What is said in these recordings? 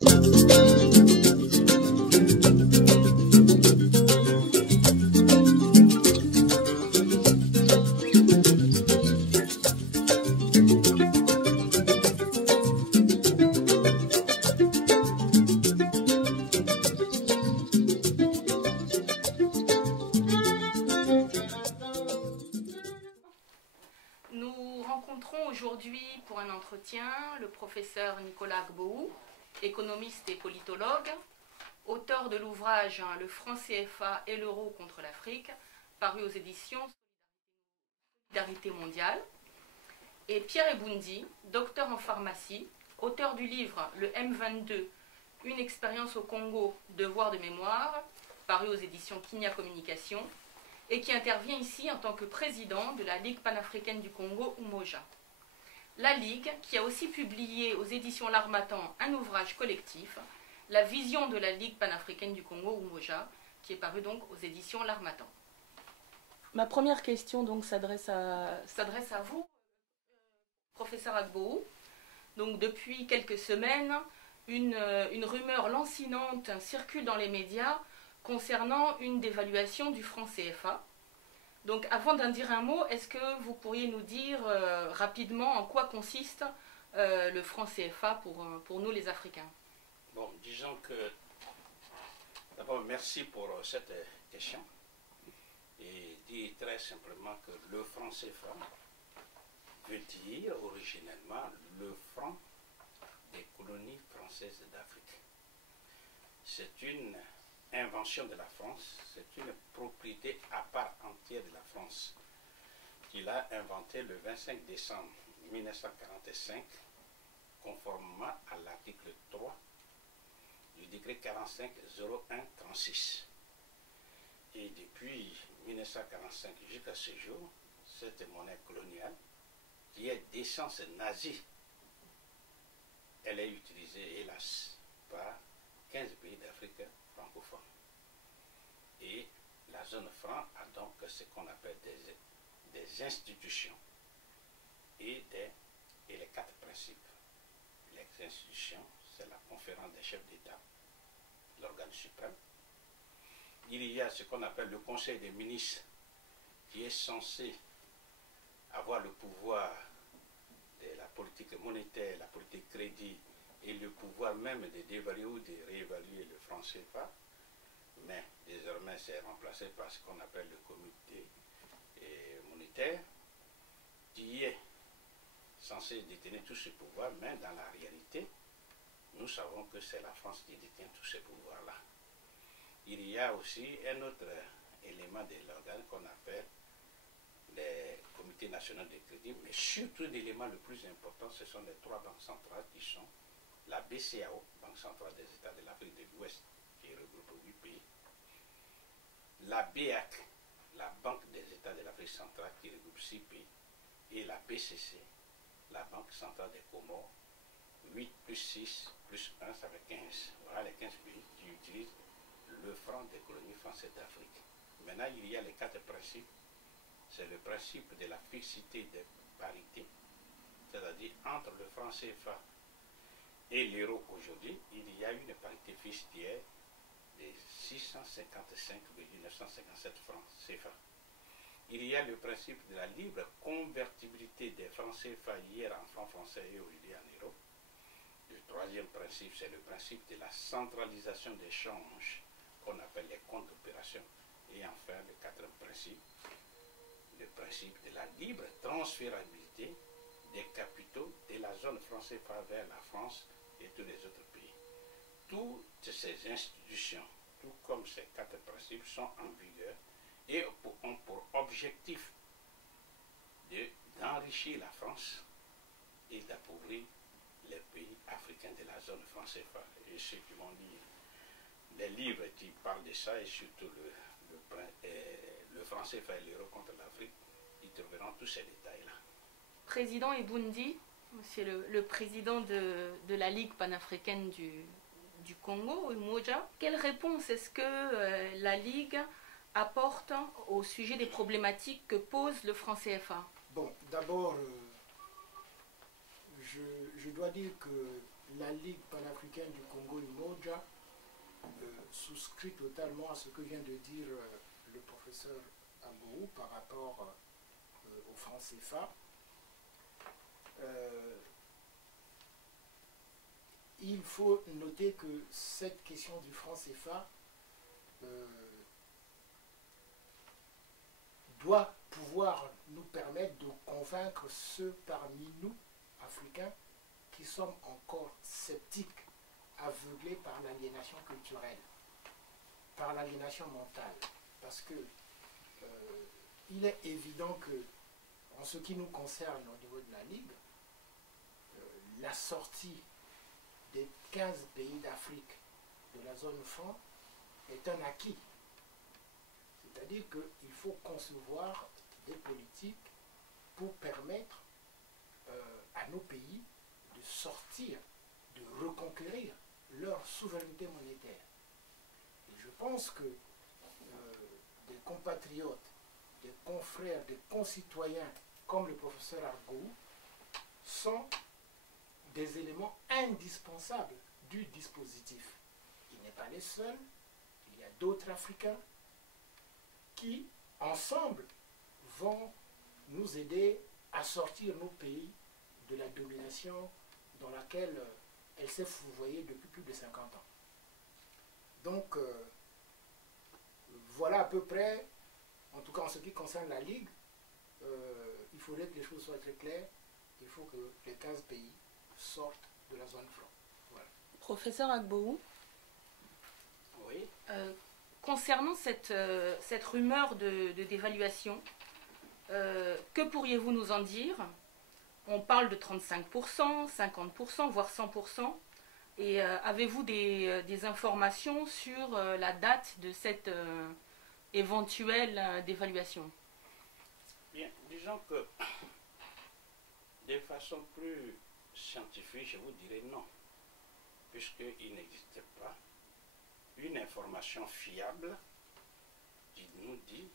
Nous rencontrons aujourd'hui pour un entretien le professeur Nicolas Gbowou, économiste et politologue, auteur de l'ouvrage « Le franc CFA et l'euro contre l'Afrique », paru aux éditions Solidarité mondiale, et Pierre Eboundi, docteur en pharmacie, auteur du livre « Le M22, une expérience au Congo, devoir de mémoire », paru aux éditions Kinya Communication, et qui intervient ici en tant que président de la Ligue panafricaine du Congo, Umoja. La Ligue, qui a aussi publié aux éditions L'Harmattan un ouvrage collectif, La vision de la Ligue panafricaine du Congo, Umoja, qui est paru donc aux éditions L'Harmattan. Ma première question donc s'adresse à vous, professeur Gbowou. Donc depuis quelques semaines, une rumeur lancinante circule dans les médias concernant une dévaluation du franc CFA. Donc avant d'en dire un mot, est-ce que vous pourriez nous dire rapidement en quoi consiste le franc CFA pour nous les Africains? Bon, disons que d'abord merci pour cette question et dire très simplement que le franc CFA veut dire originellement le franc des colonies françaises d'Afrique. C'est une invention de la France, c'est une propriété à part entière de la France qu'il a inventée le 25 décembre 1945 conformément à l'article 3 du décret 45-01-36. Et depuis 1945 jusqu'à ce jour, cette monnaie coloniale qui est d'essence nazie, elle est utilisée hélas par 15 pays d'Afrique francophone. Et la zone franc a donc ce qu'on appelle des institutions et les 4 principes. Les institutions, c'est la conférence des chefs d'État, l'organe suprême. Il y a ce qu'on appelle le conseil des ministres qui est censé avoir le pouvoir de la politique monétaire, la politique crédit et le pouvoir même de dévaluer ou de réévaluer le franc CFA, mais désormais c'est remplacé par ce qu'on appelle le comité monétaire qui est censé détenir tout ce pouvoir, mais dans la réalité, nous savons que c'est la France qui détient tous ces pouvoirs-là. Il y a aussi un autre élément de l'organe qu'on appelle les comités nationaux de crédit, mais surtout l'élément le plus important, ce sont les 3 banques centrales qui sont la BCAO, Banque centrale des États de l'Afrique de l'Ouest, qui regroupe 8 pays, la BEAC, la Banque des États de l'Afrique centrale, qui regroupe 6 pays, et la BCC, la Banque centrale des Comores, 8 plus 6 plus 1, ça fait 15. Voilà les 15 pays qui utilisent le franc des colonies françaises d'Afrique. Maintenant, il y a les 4 principes. C'est le principe de la fixité des parités, c'est-à-dire entre le franc CFA et l'euro aujourd'hui, il y a une parité fixe qui est de 655,957 francs CFA. Il y a le principe de la libre convertibilité des francs CFA hier en francs français et aujourd'hui en euros. Le 3e principe, c'est le principe de la centralisation des changes qu'on appelle les comptes d'opération. Et enfin, le 4e principe, le principe de la libre transférabilité des capitaux de la zone franc CFA vers la France et tous les autres pays. Toutes ces institutions, tout comme ces 4 principes, sont en vigueur et ont pour objectif d'enrichir la France et d'appauvrir les pays africains de la zone franc CFA. Et ceux qui vont lire les livres qui parlent de ça, et surtout le franc CFA et l'euro contre l'Afrique, ils trouveront tous ces détails-là. Président Eboundi, c'est le président de la Ligue panafricaine du Congo, Umoja. Quelle réponse est-ce que la Ligue apporte au sujet des problématiques que pose le franc CFA? Bon, d'abord, je dois dire que la Ligue panafricaine du Congo souscris totalement à ce que vient de dire le professeur Abou par rapport au franc CFA. Il faut noter que cette question du franc CFA doit pouvoir nous permettre de convaincre ceux parmi nous, Africains, qui sommes encore sceptiques, aveuglés par l'aliénation culturelle, par l'aliénation mentale. Parce que il est évident que, en ce qui nous concerne au niveau de la Ligue, la sortie des 15 pays d'Afrique de la zone franc est un acquis. C'est-à-dire qu'il faut concevoir des politiques pour permettre à nos pays de sortir, de reconquérir leur souveraineté monétaire. Et je pense que des compatriotes, des confrères, des concitoyens comme le professeur Arguu sont des éléments indispensables du dispositif. Il n'est pas les seuls, il y a d'autres Africains qui, ensemble, vont nous aider à sortir nos pays de la domination dans laquelle elle s'est fourvoyée depuis plus de 50 ans. Donc, voilà à peu près, en tout cas en ce qui concerne la Ligue, il faudrait que les choses soient très claires. Il faut que les 15 pays sortent de la zone franc. Voilà. Professeur Agboou, Oui. Concernant cette rumeur de dévaluation, que pourriez-vous nous en dire? On parle de 35%, 50%, voire 100%. Et avez-vous des informations sur la date de cette éventuelle dévaluation? Bien, disons que de façon plus scientifique, je vous dirais non, puisqu'il n'existe pas une information fiable qui nous dit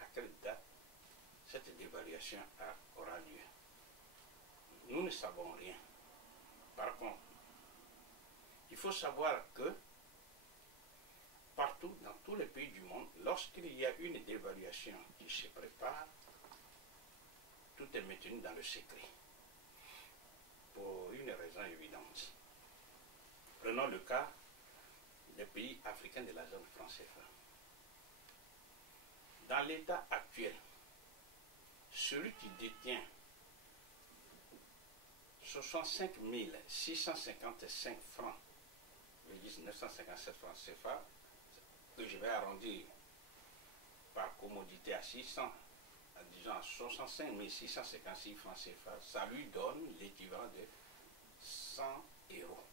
à quelle date cette dévaluation aura lieu. Nous ne savons rien. Par contre, il faut savoir que partout, dans tous les pays du monde, lorsqu'il y a une dévaluation qui se prépare, tout est maintenu dans le secret. Pour une raison évidente. Prenons le cas des pays africains de la zone franc CFA. Dans l'état actuel, celui qui détient 65 655 francs, 957 francs CFA, que je vais arrondir par commodité à 600, disons 65 656 francs CFA, ça lui donne l'équivalent de 100 euros.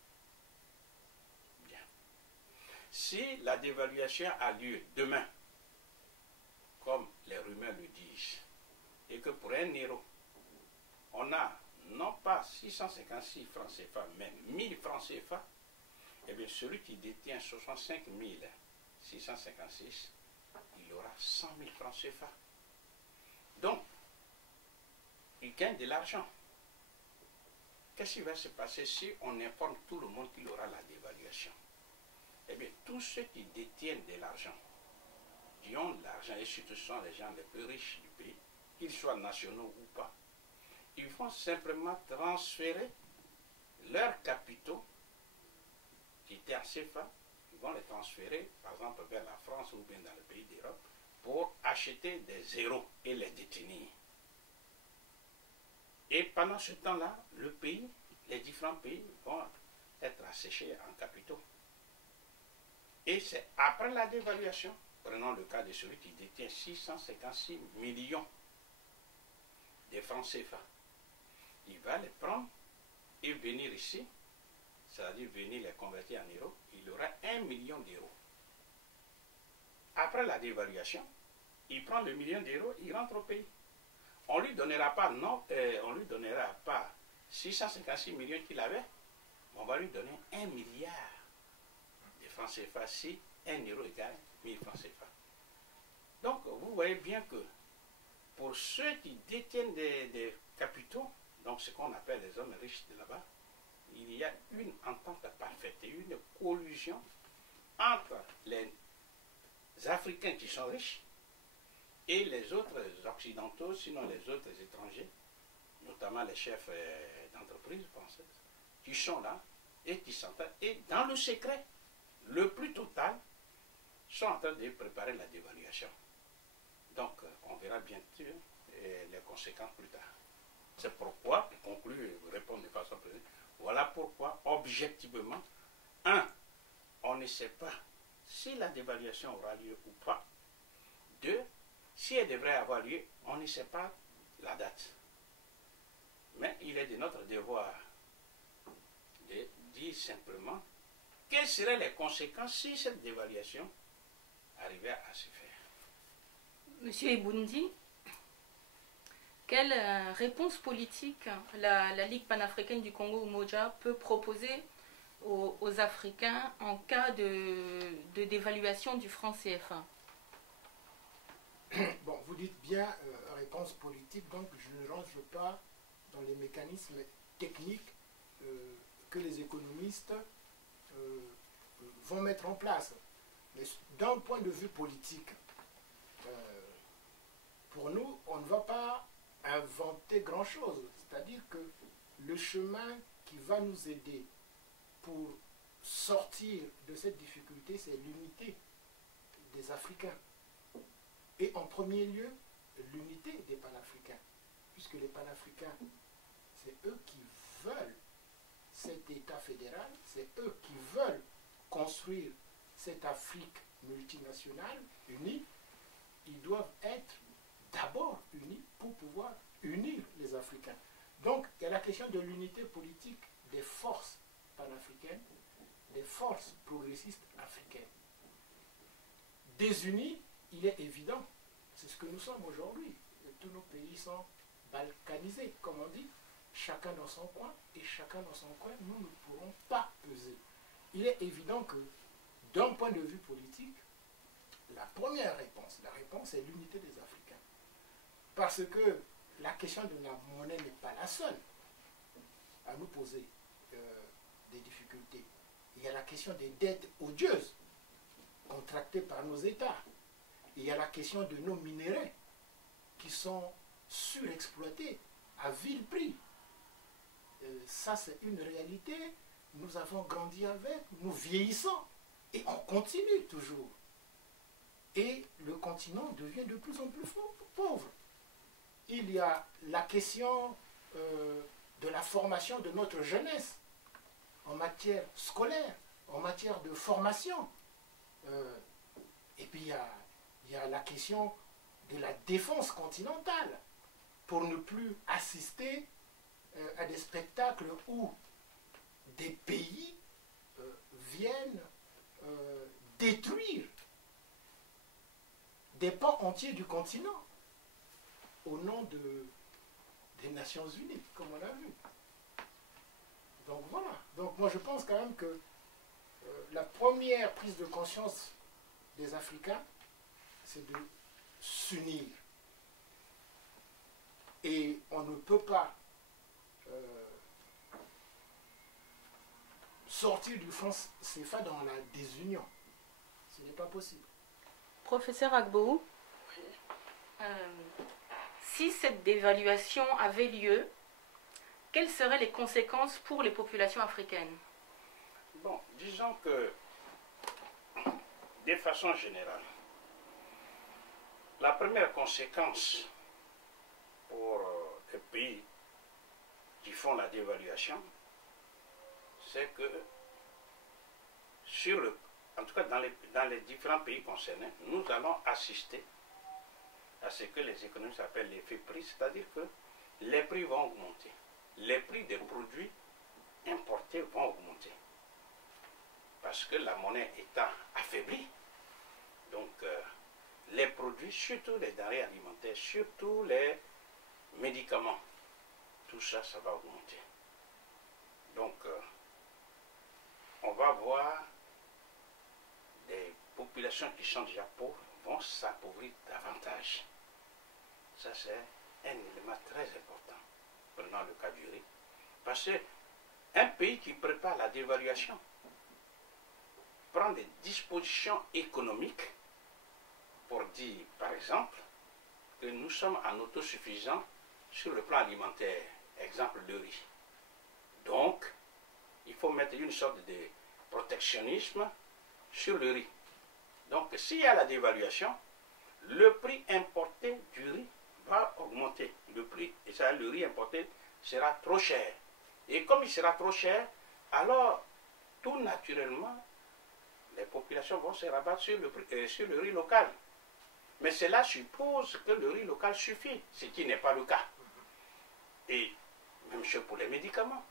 Bien. Si la dévaluation a lieu demain, comme les rumeurs le disent, et que pour 1 euro, on a non pas 656 francs CFA, mais 1000 francs CFA, eh bien celui qui détient 65 656, il aura 100 000 francs CFA. Donc, il gagne de l'argent. Qu'est-ce qui va se passer si on informe tout le monde qu'il aura la dévaluation? Eh bien, tous ceux qui détiennent de l'argent, qui ont de l'argent, et surtout sont les gens les plus riches du pays, qu'ils soient nationaux ou pas, ils vont simplement transférer leurs capitaux qui étaient en CFA, ils vont les transférer, par exemple, vers la France ou bien dans le pays d'Europe, pour acheter des zéros et les détenir. Et pendant ce temps-là, le pays, les différents pays vont être asséchés en capitaux. Et c'est après la dévaluation, prenons le cas de celui qui détient 656 millions de francs CFA. Il va les prendre et venir ici, c'est-à-dire venir les convertir en euros, il aura 1 million d'euros. Après la dévaluation, il prend le million d'euros, il rentre au pays. On ne lui donnera pas, on lui donnera pas 656 millions qu'il avait, on va lui donner 1 milliard de francs CFA si 1 euro égale 1000 francs CFA. Donc, vous voyez bien que pour ceux qui détiennent des capitaux, donc ce qu'on appelle les hommes riches de là-bas, il y a une entente parfaite et une collusion entre les Africains qui sont riches et les autres occidentaux, sinon les autres étrangers, notamment les chefs d'entreprise françaises, qui sont là et qui s'entendent, et dans le secret le plus total, sont en train de préparer la dévaluation. Donc, on verra bien sûr les conséquences plus tard. C'est pourquoi, pour conclure et vous répondre de façon précise, voilà pourquoi, objectivement, on ne sait pas si la dévaluation aura lieu ou pas. 2, si elle devrait avoir lieu, on ne sait pas la date. Mais il est de notre devoir de dire simplement quelles seraient les conséquences si cette dévaluation arrivait à se faire. Monsieur Eboundi, quelle réponse politique la Ligue panafricaine du Congo Umoja peut proposer aux Africains en cas de dévaluation du franc CFA? Bon, vous dites bien réponse politique, donc je ne range pas dans les mécanismes techniques que les économistes vont mettre en place. Mais d'un point de vue politique, pour nous, on ne va pas inventer grand-chose. C'est-à-dire que le chemin qui va nous aider pour sortir de cette difficulté, c'est l'unité des Africains. Et en premier lieu, l'unité des panafricains. Puisque les panafricains, c'est eux qui veulent cet État fédéral, c'est eux qui veulent construire cette Afrique multinationale unie. Ils doivent être d'abord unis pour pouvoir unir les Africains. Donc, il y a la question de l'unité politique des forces panafricaines, des forces progressistes africaines. Désunis, il est évident, c'est ce que nous sommes aujourd'hui. Tous nos pays sont balkanisés, comme on dit, chacun dans son coin, et chacun dans son coin, nous ne pourrons pas peser. Il est évident que, d'un point de vue politique, la première réponse, la réponse est l'unité des Africains. Parce que la question de la monnaie n'est pas la seule à nous poser des difficultés. Il y a la question des dettes odieuses contractées par nos États. Il y a la question de nos minéraux qui sont surexploités à vil prix. Ça, c'est une réalité. Nous avons grandi avec, nous vieillissons et on continue toujours. Et le continent devient de plus en plus pauvre. Il y a la question de la formation de notre jeunesse en matière scolaire, en matière de formation. Et puis il y a la question de la défense continentale pour ne plus assister à des spectacles où des pays viennent détruire des pans entiers du continent au nom des Nations Unies, comme on a vu. Donc voilà. Donc moi je pense quand même que la première prise de conscience des Africains, c'est de s'unir. Et on ne peut pas sortir du franc CFA dans la désunion. Ce n'est pas possible. Professeur Agboou, si cette dévaluation avait lieu, quelles seraient les conséquences pour les populations africaines? Bon, disons que, de façon générale, la première conséquence pour les pays qui font la dévaluation, c'est que, en tout cas dans les différents pays concernés, nous allons assister à ce que les économistes appellent l'effet prix, c'est-à-dire que les prix vont augmenter. Les prix des produits importés vont augmenter. Parce que la monnaie étant affaiblie, donc les produits, surtout les denrées alimentaires, surtout les médicaments, tout ça, ça va augmenter. Donc, on va voir des populations qui sont déjà pauvres vont s'appauvrir davantage. Ça, c'est un élément très important. Prenons le cas du riz. Parce qu'un pays qui prépare la dévaluation prend prendre des dispositions économiques pour dire, par exemple, que nous sommes en autosuffisants sur le plan alimentaire, exemple le riz. Donc, il faut mettre une sorte de protectionnisme sur le riz. Donc, s'il y a la dévaluation, le prix importé du riz va augmenter. Le prix, et ça, le riz importé sera trop cher. Et comme il sera trop cher, alors, tout naturellement, les populations vont se rabattre sur le riz local. Mais cela suppose que le riz local suffit, ce qui n'est pas le cas. Et même chose pour les médicaments.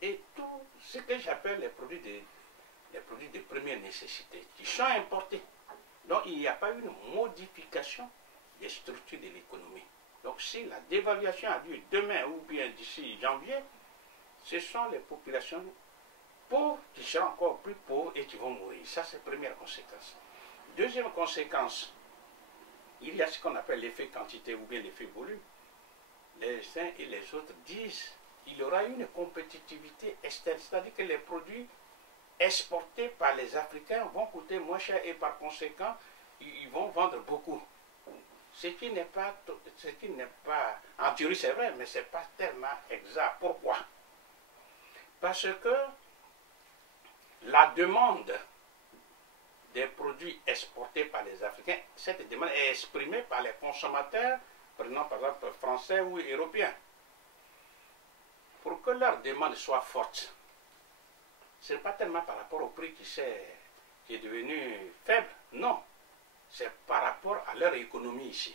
Et tout ce que j'appelle les produits de première nécessité, qui sont importés. Donc il n'y a pas une modification des structures de l'économie. Donc si la dévaluation a lieu demain ou bien d'ici janvier, ce sont les populations pauvres qui seront encore plus pauvres et qui vont mourir. Ça, c'est la première conséquence. Deuxième conséquence, il y a ce qu'on appelle l'effet quantité ou bien l'effet volume. Les uns et les autres disent qu'il y aura une compétitivité externe, c'est-à-dire que les produits exportés par les Africains vont coûter moins cher et par conséquent, ils vont vendre beaucoup. Ce qui n'est pas, en théorie c'est vrai, mais ce n'est pas tellement exact. Pourquoi? Parce que la demande des produits exportés par les Africains, cette demande est exprimée par les consommateurs, prenons par exemple français ou européens. Pour que leur demande soit forte, ce n'est pas tellement par rapport au prix qui est devenu faible, non. C'est par rapport à leur économie ici.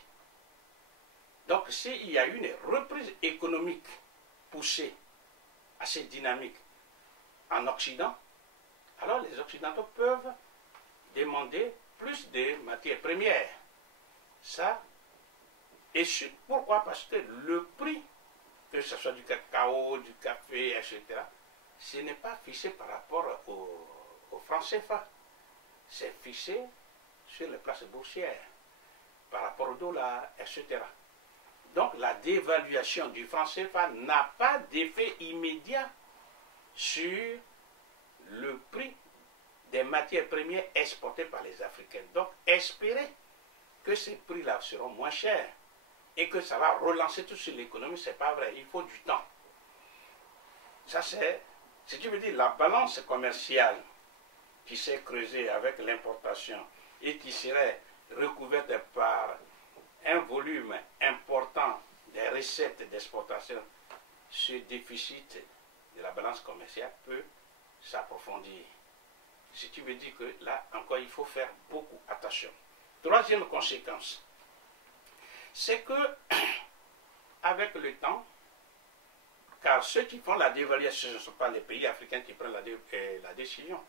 Donc s'il y a une reprise économique poussée, assez dynamique en Occident, alors les Occidentaux peuvent demander plus de matières premières. Ça, et pourquoi? Parce que le prix, que ce soit du cacao, du café, etc., ce n'est pas fixé par rapport au franc CFA. C'est fixé sur les places boursières, par rapport au dollar, etc. Donc la dévaluation du franc CFA n'a pas d'effet immédiat sur le prix des matières premières exportées par les Africains. Donc espérer que ces prix-là seront moins chers et que ça va relancer tout sur l'économie, ce n'est pas vrai. Il faut du temps. Ça c'est, si tu veux dire, la balance commerciale qui s'est creusée avec l'importation et qui serait recouverte par un volume important des recettes d'exportation, ce déficit de la balance commerciale peut s'approfondir. Si tu veux dire que là encore il faut faire beaucoup attention. Troisième conséquence, c'est que avec le temps, car ceux qui font la dévaluation, ce ne sont pas les pays africains qui prennent la décision,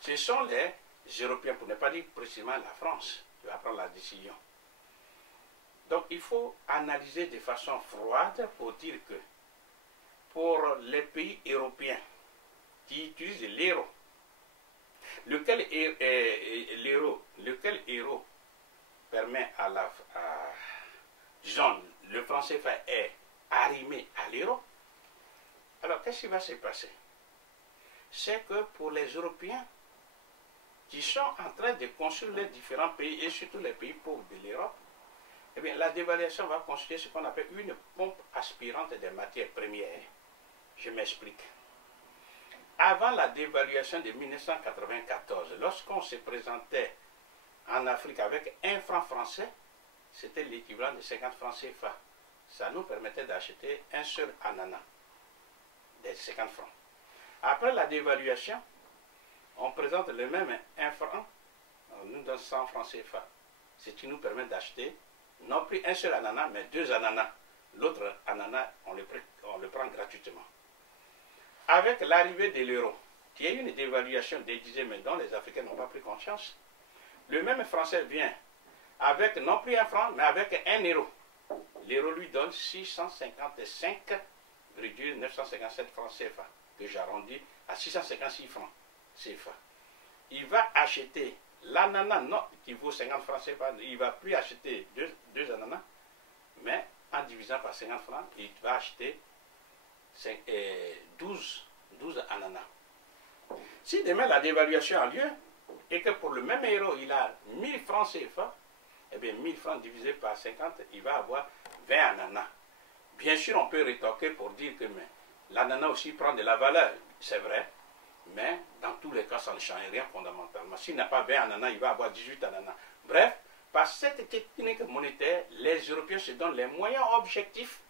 ce sont les Européens, pour ne pas dire précisément la France, qui va prendre la décision. Donc il faut analyser de façon froide pour dire que pour les pays européens qui utilisent l'euro, lequel euro permet disons, le franc CFA est arrimé à l'euro, alors qu'est-ce qui va se passer? C'est que pour les Européens qui sont en train de construire les différents pays, et surtout les pays pauvres de l'Europe, eh bien, la dévaluation va constituer ce qu'on appelle une pompe aspirante des matières premières. Je m'explique. Avant la dévaluation de 1994, lorsqu'on se présentait en Afrique avec un franc français, c'était l'équivalent de 50 francs CFA. Ça nous permettait d'acheter un seul ananas, des 50 francs. Après la dévaluation, on présente le même 1 franc, on nous donne 100 francs CFA. Ce qui nous permet d'acheter non plus un seul ananas, mais 2 ananas. L'autre ananas, on le prend gratuitement. Avec l'arrivée de l'euro, qui est une dévaluation déguisée, mais dont les Africains n'ont pas pris conscience, le même Français vient avec non plus 1 franc, mais avec 1 euro. L'euro lui donne 655,957 francs CFA, que j'arrondis à 656 francs CFA. Il va acheter l'ananas qui vaut 50 francs CFA, il ne va plus acheter deux ananas, mais en divisant par 50 francs, il va acheter 12 ananas. Si demain la dévaluation a lieu, et que pour le même euro, il a 1000 francs CFA, eh bien 1000 francs divisé par 50, il va avoir 20 ananas. Bien sûr, on peut rétorquer pour dire que l'ananas aussi prend de la valeur, c'est vrai, mais dans tous les cas, ça ne change rien fondamentalement. S'il n'a pas 20 ananas, il va avoir 18 ananas. Bref, par cette technique monétaire, les Européens se donnent les moyens objectifs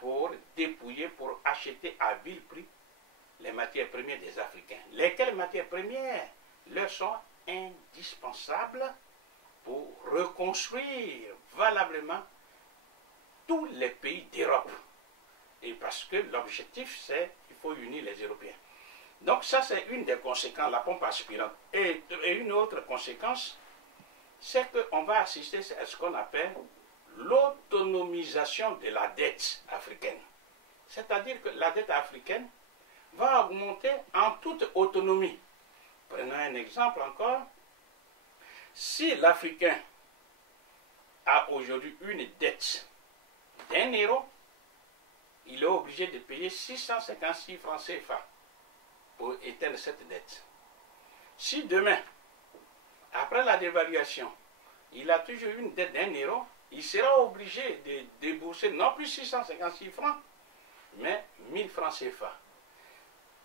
pour dépouiller, pour acheter à vil prix les matières premières des Africains. Lesquelles matières premières leur sont indispensables pour reconstruire valablement tous les pays d'Europe. Et parce que l'objectif, c'est qu'il faut unir les Européens. Donc ça, c'est une des conséquences, la pompe aspirante. Et une autre conséquence, c'est qu'on va assister à ce qu'on appelle l'autonomisation de la dette africaine. C'est-à-dire que la dette africaine va augmenter en toute autonomie. Prenons un exemple encore. Si l'Africain a aujourd'hui une dette d'1 euro, il est obligé de payer 656 francs CFA pour éteindre cette dette. Si demain, après la dévaluation, il a toujours une dette d'1 euro, il sera obligé de débourser non plus 656 francs, mais 1000 francs CFA.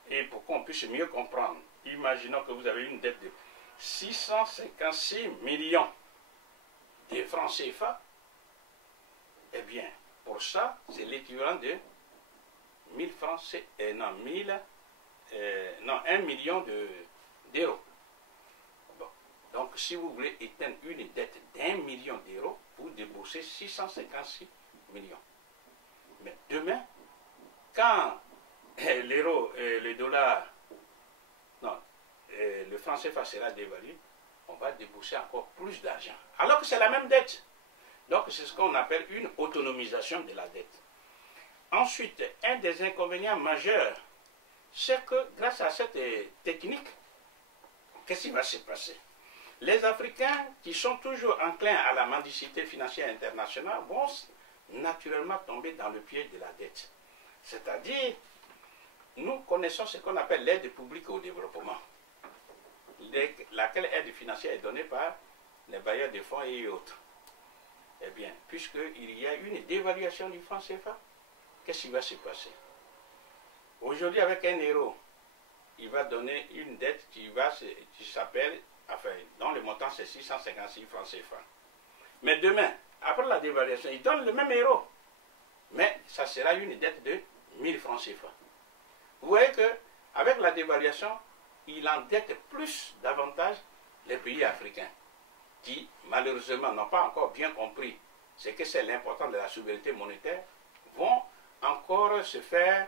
Et pour qu'on puisse mieux comprendre, imaginons que vous avez une dette de 656 millions de francs CFA, eh bien, pour ça, c'est l'équivalent de 1000 francs, non, 1 million d'euros. Bon. Donc, si vous voulez éteindre une dette d'1 million d'euros, vous déboursez 656 millions. Mais demain, quand l'euro, le dollar, non, le franc CFA sera dévalué, on va débourser encore plus d'argent. Alors que c'est la même dette. Donc, c'est ce qu'on appelle une autonomisation de la dette. Ensuite, un des inconvénients majeurs, c'est que grâce à cette technique, qu'est-ce qui va se passer? Les Africains qui sont toujours enclins à la mendicité financière internationale vont naturellement tomber dans le piège de la dette. C'est-à-dire, nous connaissons ce qu'on appelle l'aide publique au développement, laquelle aide financière est donnée par les bailleurs de fonds et autres. Eh bien, puisqu'il y a une dévaluation du franc CFA, qu'est-ce qui va se passer? Aujourd'hui, avec 1 euro, il va donner une dette qui s'appelle, enfin, dont le montant c'est 656 francs CFA. Mais demain, après la dévaluation, il donne le même euro, mais ça sera une dette de 1000 francs CFA. Vous voyez qu'avec la dévaluation, il endette davantage les pays africains, qui malheureusement n'ont pas encore bien compris ce que c'est l'importance de la souveraineté monétaire, vont encore se faire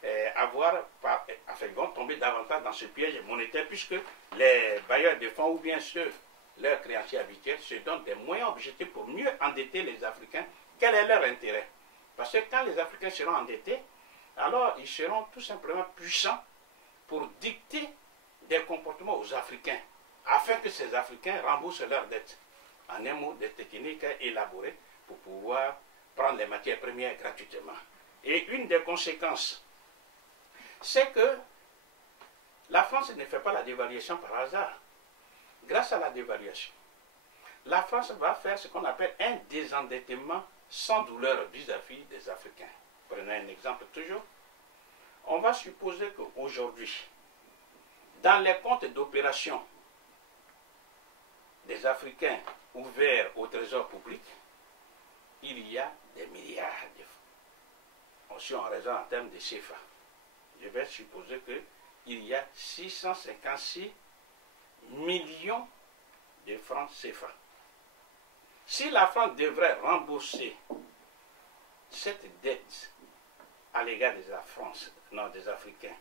ils vont tomber davantage dans ce piège monétaire, puisque les bailleurs de fonds ou bien leurs créanciers habituels se donnent des moyens objectifs pour mieux endetter les Africains. Quel est leur intérêt? Parce que quand les Africains seront endettés, alors ils seront tout simplement puissants pour dicter des comportements aux Africains, afin que ces Africains remboursent leurs dettes. En un mot, des techniques élaborées pour pouvoir prendre les matières premières gratuitement. Et une des conséquences, c'est que la France ne fait pas la dévaluation par hasard. Grâce à la dévaluation, la France va faire ce qu'on appelle un désendettement sans douleur vis-à-vis des Africains. Prenons un exemple toujours. On va supposer qu'aujourd'hui, dans les comptes d'opération des Africains ouverts au trésor public, il y a des milliards de francs. Si on raisonne en termes de CFA, je vais supposer qu'il y a 656 millions de francs CFA. Si la France devrait rembourser cette dette à l'égard des Africains,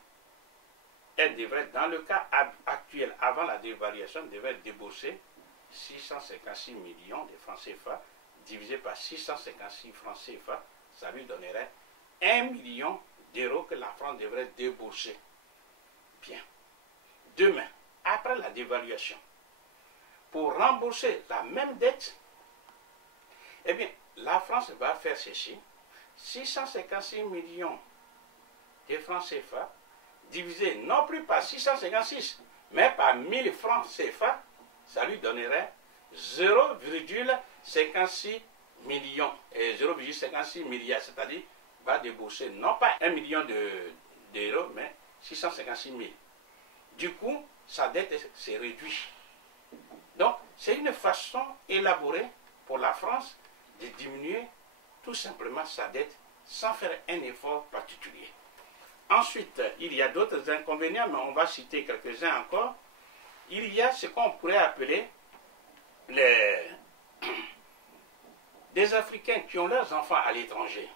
elle devrait, dans le cas actuel, avant la dévaluation, devrait débourser 656 millions de francs CFA, divisé par 656 francs CFA, ça lui donnerait 1 million d'euros que la France devrait débourser. Bien. Demain, après la dévaluation, pour rembourser la même dette, eh bien, la France va faire ceci, 656 millions de francs CFA, divisé non plus par 656, mais par 1000 francs CFA, ça lui donnerait 0,56 millions et 0,56 milliards, c'est-à-dire va débourser non pas 1 million d'euros, mais 656 000. Du coup, sa dette s'est réduite. Donc, c'est une façon élaborée pour la France de diminuer tout simplement sa dette sans faire un effort particulier. Ensuite, il y a d'autres inconvénients, mais on va citer quelques-uns encore. Il y a ce qu'on pourrait appeler des Africains qui ont leurs enfants à l'étranger.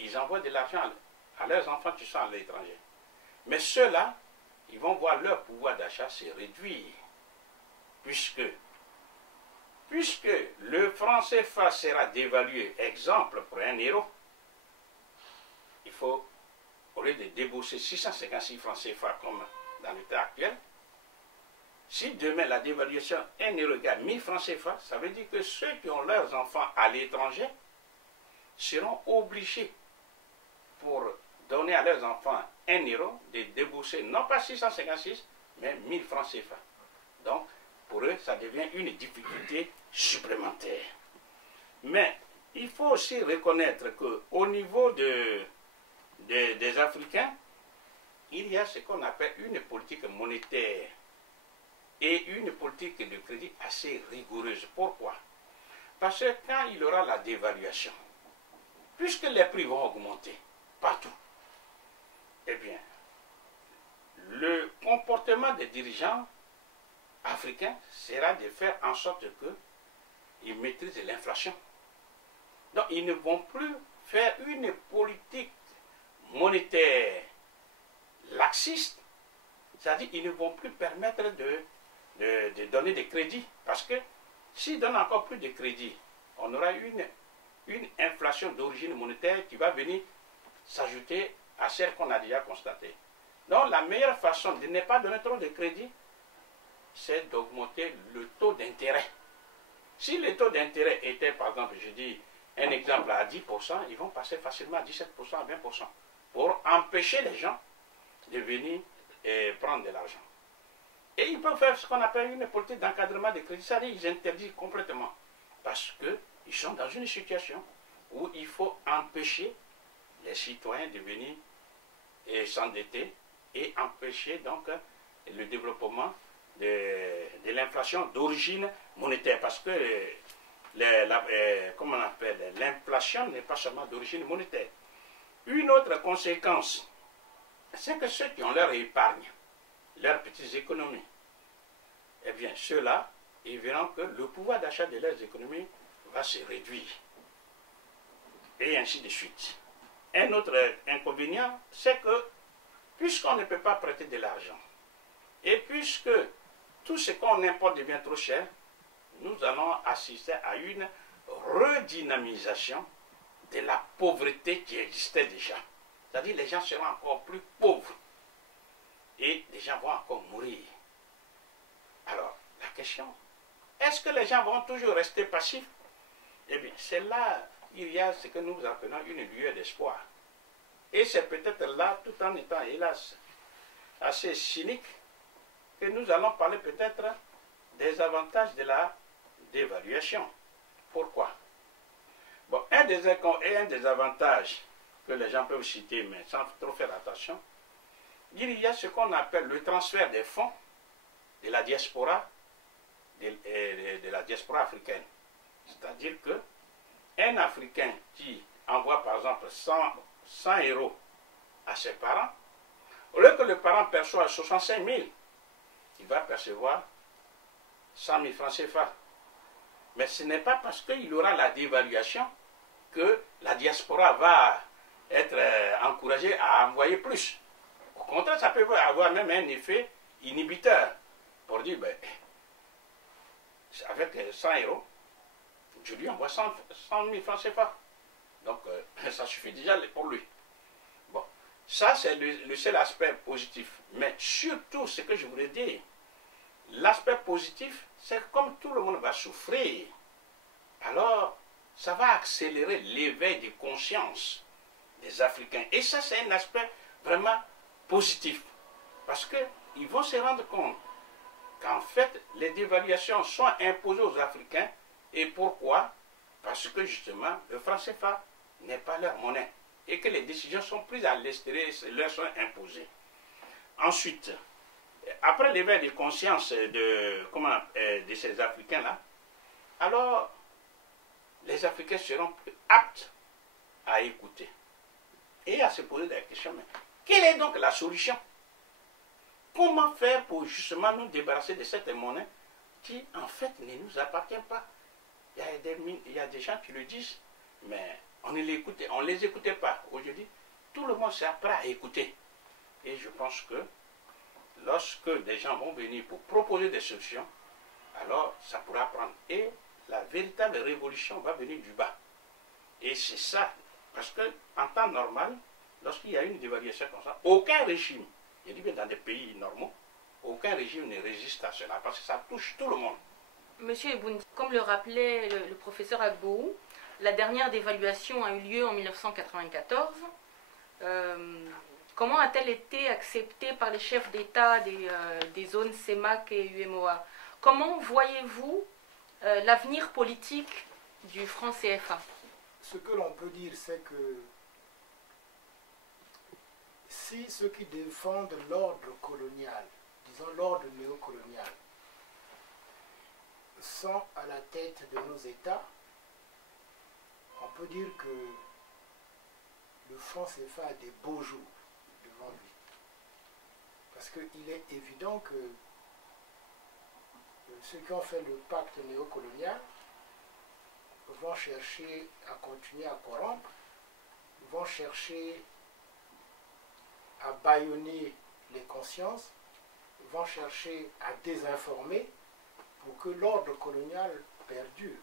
Ils envoient de l'argent à leurs enfants qui sont à l'étranger. Mais ceux-là, ils vont voir leur pouvoir d'achat se réduire. Puisque le franc CFA sera dévalué, exemple pour 1 euro, il faut, au lieu de débourser 656 francs CFA comme dans l'état actuel, si demain la dévaluation 1 euro égale 1000 francs CFA, ça veut dire que ceux qui ont leurs enfants à l'étranger seront obligés, pour donner à leurs enfants 1 euro, de débourser non pas 656, mais 1000 francs CFA. Donc, pour eux, ça devient une difficulté supplémentaire. Mais il faut aussi reconnaître qu'au niveau des Africains, il y a ce qu'on appelle une politique monétaire et une politique de crédit assez rigoureuse. Pourquoi? Parce que quand il y aura la dévaluation, puisque les prix vont augmenter partout, eh bien, le comportement des dirigeants africains sera de faire en sorte qu'ils maîtrisent l'inflation. Donc, ils ne vont plus faire une politique monétaire laxiste, c'est-à-dire qu'ils ne vont plus permettre de donner des crédits, parce que s'ils donnent encore plus de crédits, on aura une inflation d'origine monétaire qui va venir s'ajouter à celle qu'on a déjà constatée. Donc, la meilleure façon de ne pas donner trop de crédits, c'est d'augmenter le taux d'intérêt. Si le taux d'intérêt était, par exemple, je dis un exemple à 10%, ils vont passer facilement à 17%, à 20%, pour empêcher les gens de venir prendre de l'argent. Et ils peuvent faire ce qu'on appelle une politique d'encadrement des crédits, c'est-à-dire qu'ils interdisent complètement, parce qu'ils sont dans une situation où il faut empêcher les citoyens de venir s'endetter et empêcher donc le développement de l'inflation d'origine monétaire, parce que comment on appelle, l'inflation n'est pas seulement d'origine monétaire. Une autre conséquence, c'est que ceux qui ont leur épargne, leurs petites économies, eh bien ceux-là, ils verront que le pouvoir d'achat de leurs économies va se réduire. Et ainsi de suite. Un autre inconvénient, c'est que puisqu'on ne peut pas prêter de l'argent, et puisque tout ce qu'on importe devient trop cher, nous allons assister à une redynamisation de la pauvreté qui existait déjà. C'est-à-dire que les gens seront encore plus pauvres et les gens vont encore mourir. Alors, la question, est-ce que les gens vont toujours rester passifs? Eh bien, c'est là, il y a ce que nous appelons une lueur d'espoir. Et c'est peut-être là, tout en étant, hélas, assez cynique, que nous allons parler peut-être des avantages de la dévaluation. Pourquoi? Bon, un des avantages que les gens peuvent citer, mais sans trop faire attention, il y a ce qu'on appelle le transfert des fonds de la diaspora, de la diaspora africaine. C'est-à-dire que un Africain qui envoie par exemple 100 euros à ses parents, au lieu que le parent perçoit 65 000, il va percevoir 100 000 francs CFA. Mais ce n'est pas parce qu'il aura la dévaluation que la diaspora va être encouragée à envoyer plus. Au contraire, ça peut avoir même un effet inhibiteur pour dire, ben, avec 100 euros, je lui envoie 100 000 francs CFA. Donc, ça suffit déjà pour lui. Bon, ça c'est le seul aspect positif. Mais surtout, ce que je voulais dire, l'aspect positif, c'est que comme tout le monde va souffrir, alors ça va accélérer l'éveil de conscience des Africains. Et ça, c'est un aspect vraiment positif. Parce qu'ils vont se rendre compte qu'en fait, les dévaluations sont imposées aux Africains. Et pourquoi? Parce que justement, le franc CFA n'est pas leur monnaie. Et que les décisions sont prises à l'extérieur et leur sont imposées. Ensuite, après l'éveil de conscience de ces Africains-là, alors les Africains seront plus aptes à écouter et à se poser des questions. Mais quelle est donc la solution? Comment faire pour justement nous débarrasser de cette monnaie qui en fait ne nous appartient pas? Il y a des gens qui le disent, mais on ne les écoutait pas. Aujourd'hui, tout le monde s'apprête à écouter. Et je pense que lorsque des gens vont venir pour proposer des solutions, alors ça pourra prendre. Et la véritable révolution va venir du bas. Et c'est ça, parce qu'en temps normal, lorsqu'il y a une dévaluation comme ça, aucun régime, je dis bien dans des pays normaux, aucun régime ne résiste à cela, parce que ça touche tout le monde. Monsieur Eboundi, comme le rappelait le professeur Agboou, la dernière dévaluation a eu lieu en 1994. Comment a-t-elle été acceptée par les chefs d'État des zones CEMAC et UEMOA? Comment voyez-vous l'avenir politique du franc CFA? Ce que l'on peut dire, c'est que si ceux qui défendent l'ordre colonial, disons l'ordre néocolonial, sont à la tête de nos États, on peut dire que le franc CFA a des beaux jours devant lui. Parce qu'il est évident que ceux qui ont fait le pacte néocolonial vont chercher à continuer à corrompre, vont chercher à bâillonner les consciences, vont chercher à désinformer pour que l'ordre colonial perdure.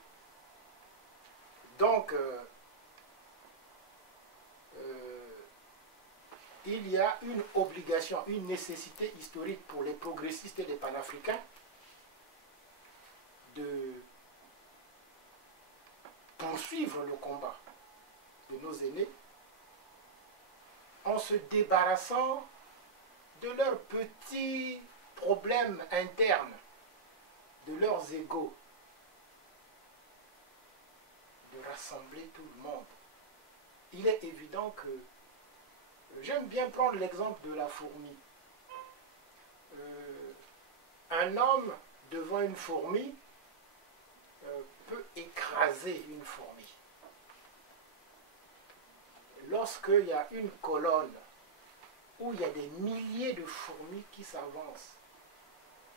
Donc, il y a une obligation, une nécessité historique pour les progressistes et les panafricains de poursuivre le combat de nos aînés en se débarrassant de leurs petits problèmes internes, de leurs égos, de rassembler tout le monde. Il est évident que, j'aime bien prendre l'exemple de la fourmi. Un homme devant une fourmi peut écraser une fourmi. Lorsqu'il y a une colonne où il y a des milliers de fourmis qui s'avancent,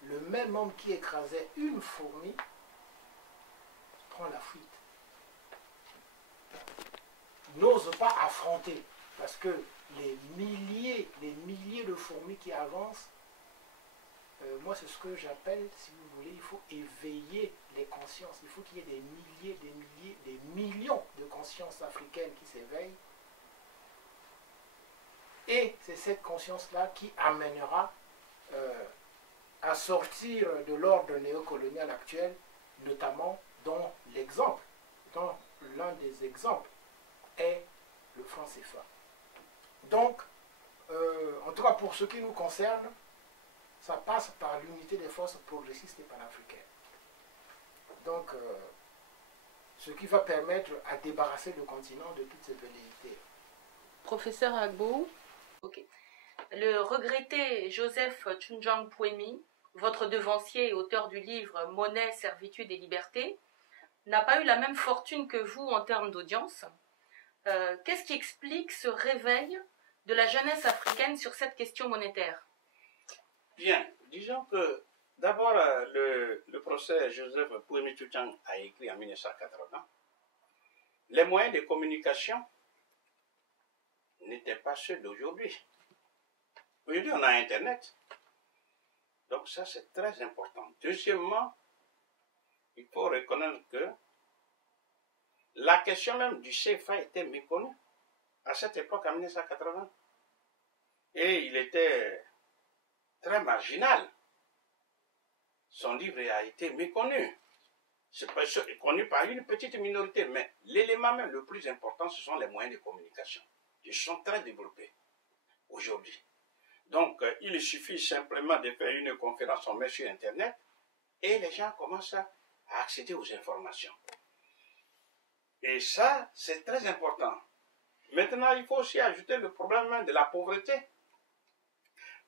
le même homme qui écrasait une fourmi prend la fuite. N'ose pas affronter, parce que les milliers de fourmis qui avancent, moi c'est ce que j'appelle, si vous voulez, il faut éveiller les consciences. Il faut qu'il y ait des milliers, des millions de consciences africaines qui s'éveillent. Et c'est cette conscience-là qui amènera à sortir de l'ordre néocolonial actuel, notamment dont l'un des exemples est le franc CFA. Donc, en tout cas pour ce qui nous concerne, ça passe par l'unité des forces progressistes et panafricaines. Donc, ce qui va permettre à débarrasser le continent de toutes ces velléités. Professeur Agboou, ok. Le regretté Joseph Tchunjang Pouemi, votre devancier et auteur du livre « Monnaie, servitude et liberté », n'a pas eu la même fortune que vous en termes d'audience. Qu'est-ce qui explique ce réveil de la jeunesse africaine sur cette question monétaire? Bien, disons que d'abord le procès Joseph Pouemi Tchunjang a écrit en 1980. Les moyens de communication n'étaient pas ceux d'aujourd'hui. Aujourd'hui, on a Internet. Donc ça, c'est très important. Deuxièmement, il faut reconnaître que la question même du CFA était méconnue à cette époque, en 1980. Et il était très marginal. Son livre a été méconnu. C'est connu par une petite minorité, mais l'élément même le plus important, ce sont les moyens de communication. Ils sont très développés aujourd'hui. Donc, il suffit simplement de faire une conférence, on met sur Internet, et les gens commencent à accéder aux informations. Et ça, c'est très important. Maintenant, il faut aussi ajouter le problème de la pauvreté.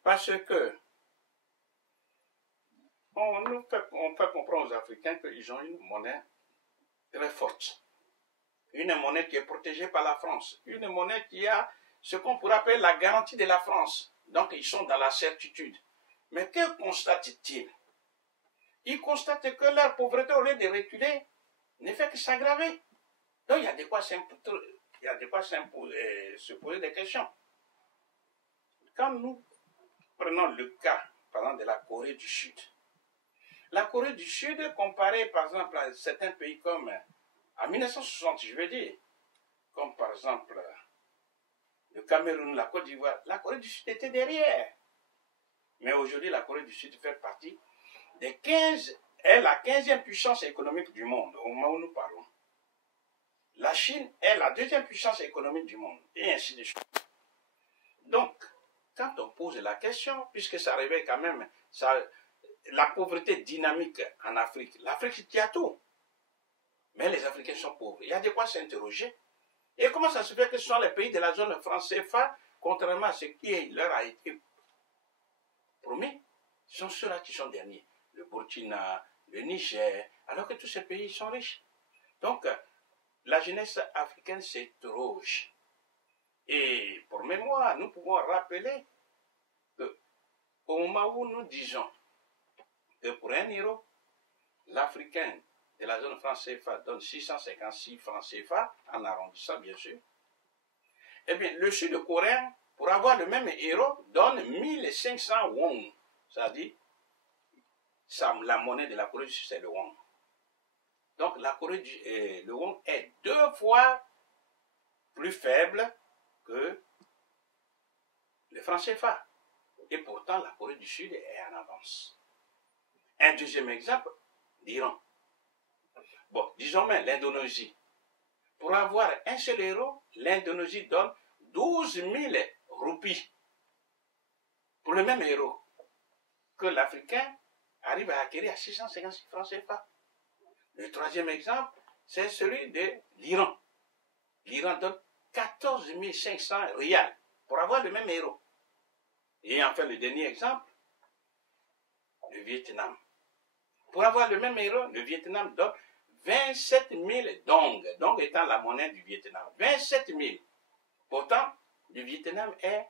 Parce que on fait comprendre aux Africains qu'ils ont une monnaie très forte. Une monnaie qui est protégée par la France. Une monnaie qui a ce qu'on pourrait appeler la garantie de la France. Donc, ils sont dans la certitude. Mais que constatent-ils? Ils constatent que leur pauvreté, au lieu de reculer, ne fait que s'aggraver. Donc, il y a de quoi se poser des questions. Quand nous prenons le cas, par exemple, de la Corée du Sud. La Corée du Sud, comparée, par exemple, à certains pays comme, en 1960, je veux dire, comme par exemple le Cameroun, la Côte d'Ivoire, la Corée du Sud était derrière. Mais aujourd'hui, la Corée du Sud fait partie des 15, est la 15e puissance économique du monde, au moment où nous parlons. La Chine est la 2e puissance économique du monde, et ainsi de suite. Donc, quand on pose la question, puisque ça réveille quand même la pauvreté dynamique en Afrique, l'Afrique tient tout. Mais les Africains sont pauvres. Il y a de quoi s'interroger. Et comment ça se fait que ce sont les pays de la zone franc CFA, contrairement à ce qui leur a été promis, ce sont ceux-là qui sont derniers. Le Burkina, le Niger, alors que tous ces pays sont riches. Donc, la jeunesse africaine s'interroge. Et pour mémoire, nous pouvons rappeler qu'au moment où nous disons que pour 1 euro, l'Africain de la zone franc CFA donne 656 francs CFA, en arrondissant bien sûr, eh bien, le Sud-Coréen, pour avoir le même euro, donne 1500 won. C'est-à-dire, la monnaie de la Corée du Sud, c'est le won. Donc, le won est 2 fois plus faible que le franc CFA. Et pourtant, la Corée du Sud est en avance. Un deuxième exemple, l'Iran. Bon, disons même l'Indonésie. Pour avoir un seul euro, l'Indonésie donne 12 000 roupies pour le même euro que l'Africain arrive à acquérir à 656 francs CFA. Le troisième exemple, c'est celui de l'Iran. L'Iran donne 14 500 rials pour avoir le même euro. Et enfin, le dernier exemple, le Vietnam. Pour avoir le même euro, le Vietnam donne 27 000 dong, dong étant la monnaie du Vietnam. 27 000. Pourtant, le Vietnam est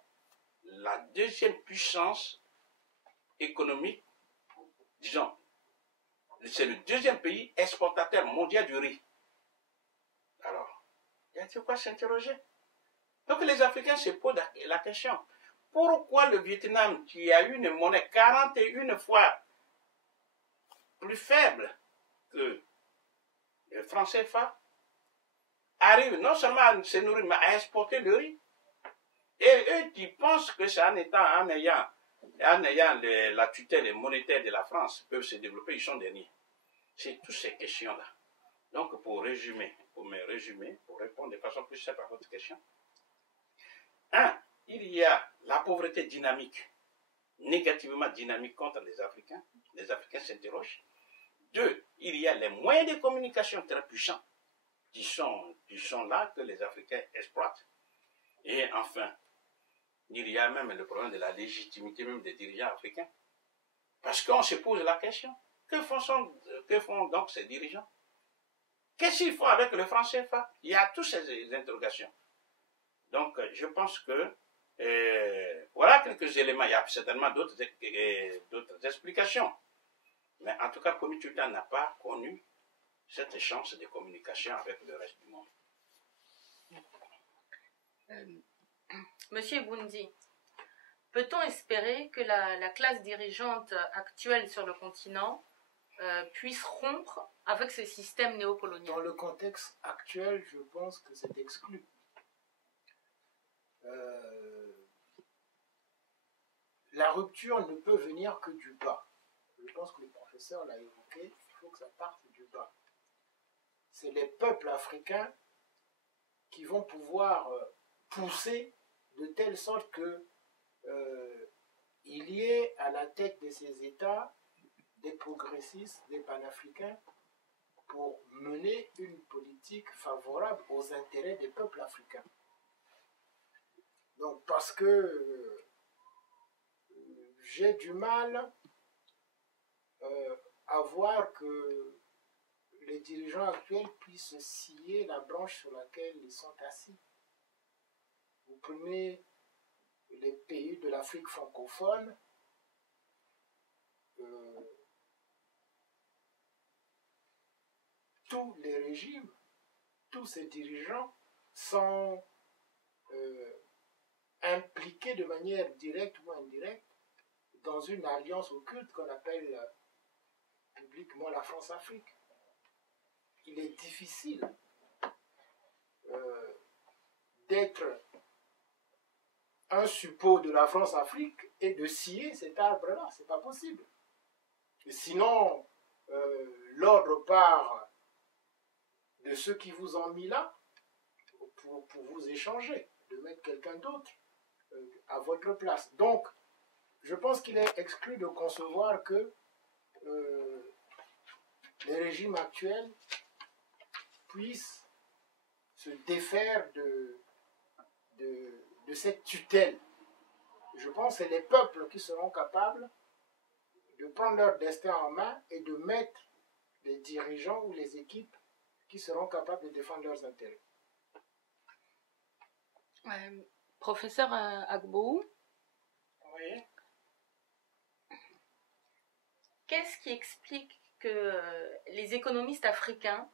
la 2e puissance économique, disons, c'est le 2e pays exportateur mondial du riz. Alors, il y a de quoi s'interroger. Donc les Africains se posent la question, pourquoi le Vietnam, qui a une monnaie 41 fois plus faible que le franc CFA, arrive non seulement à se nourrir, mais à exporter le riz? Et eux qui pensent que c'est en ayant la tutelle monétaire de la France peuvent se développer, ils sont derniers. C'est toutes ces questions-là. Donc pour me résumer, pour répondre de façon plus simple à votre question. 1. Il y a la pauvreté dynamique, négativement dynamique contre les Africains. Les Africains s'interrogent. 2. Il y a les moyens de communication très puissants qui sont là, que les Africains exploitent. Et enfin, il y a même le problème de la légitimité même des dirigeants africains. Parce qu'on se pose la question, que font donc ces dirigeants? Qu'est-ce qu'ils font avec le franc CFA? Il y a toutes ces interrogations. Donc, je pense que voilà quelques éléments. Il y a certainement d'autres explications. Mais en tout cas, Komi-Tuta n'a pas connu cette chance de communication avec le reste du monde. Monsieur Boundi, peut-on espérer que la classe dirigeante actuelle sur le continent puisse rompre avec ce système néocolonial? Dans le contexte actuel, je pense que c'est exclu. La rupture ne peut venir que du bas. Je pense que le professeur l'a évoqué, il faut que ça parte du bas. C'est les peuples africains qui vont pouvoir pousser de telle sorte que il y ait à la tête de ces États des progrès précise des panafricains pour mener une politique favorable aux intérêts des peuples africains. Donc, parce que j'ai du mal à voir que les dirigeants actuels puissent scier la branche sur laquelle ils sont assis. Vous prenez les pays de l'Afrique francophone, tous les régimes, tous ces dirigeants sont impliqués de manière directe ou indirecte dans une alliance occulte qu'on appelle publiquement la France-Afrique. Il est difficile d'être un suppôt de la France-Afrique et de scier cet arbre-là, c'est pas possible. Et sinon, l'ordre part de ceux qui vous ont mis là pour vous échanger, de mettre quelqu'un d'autre à votre place. Donc, je pense qu'il est exclu de concevoir que les régimes actuels puissent se défaire de cette tutelle. Je pense que c'est les peuples qui seront capables de prendre leur destin en main et de mettre les dirigeants ou les équipes qui seront capables de défendre leurs intérêts. Professeur Agboou, Oui. qu'est-ce qui explique que les économistes africains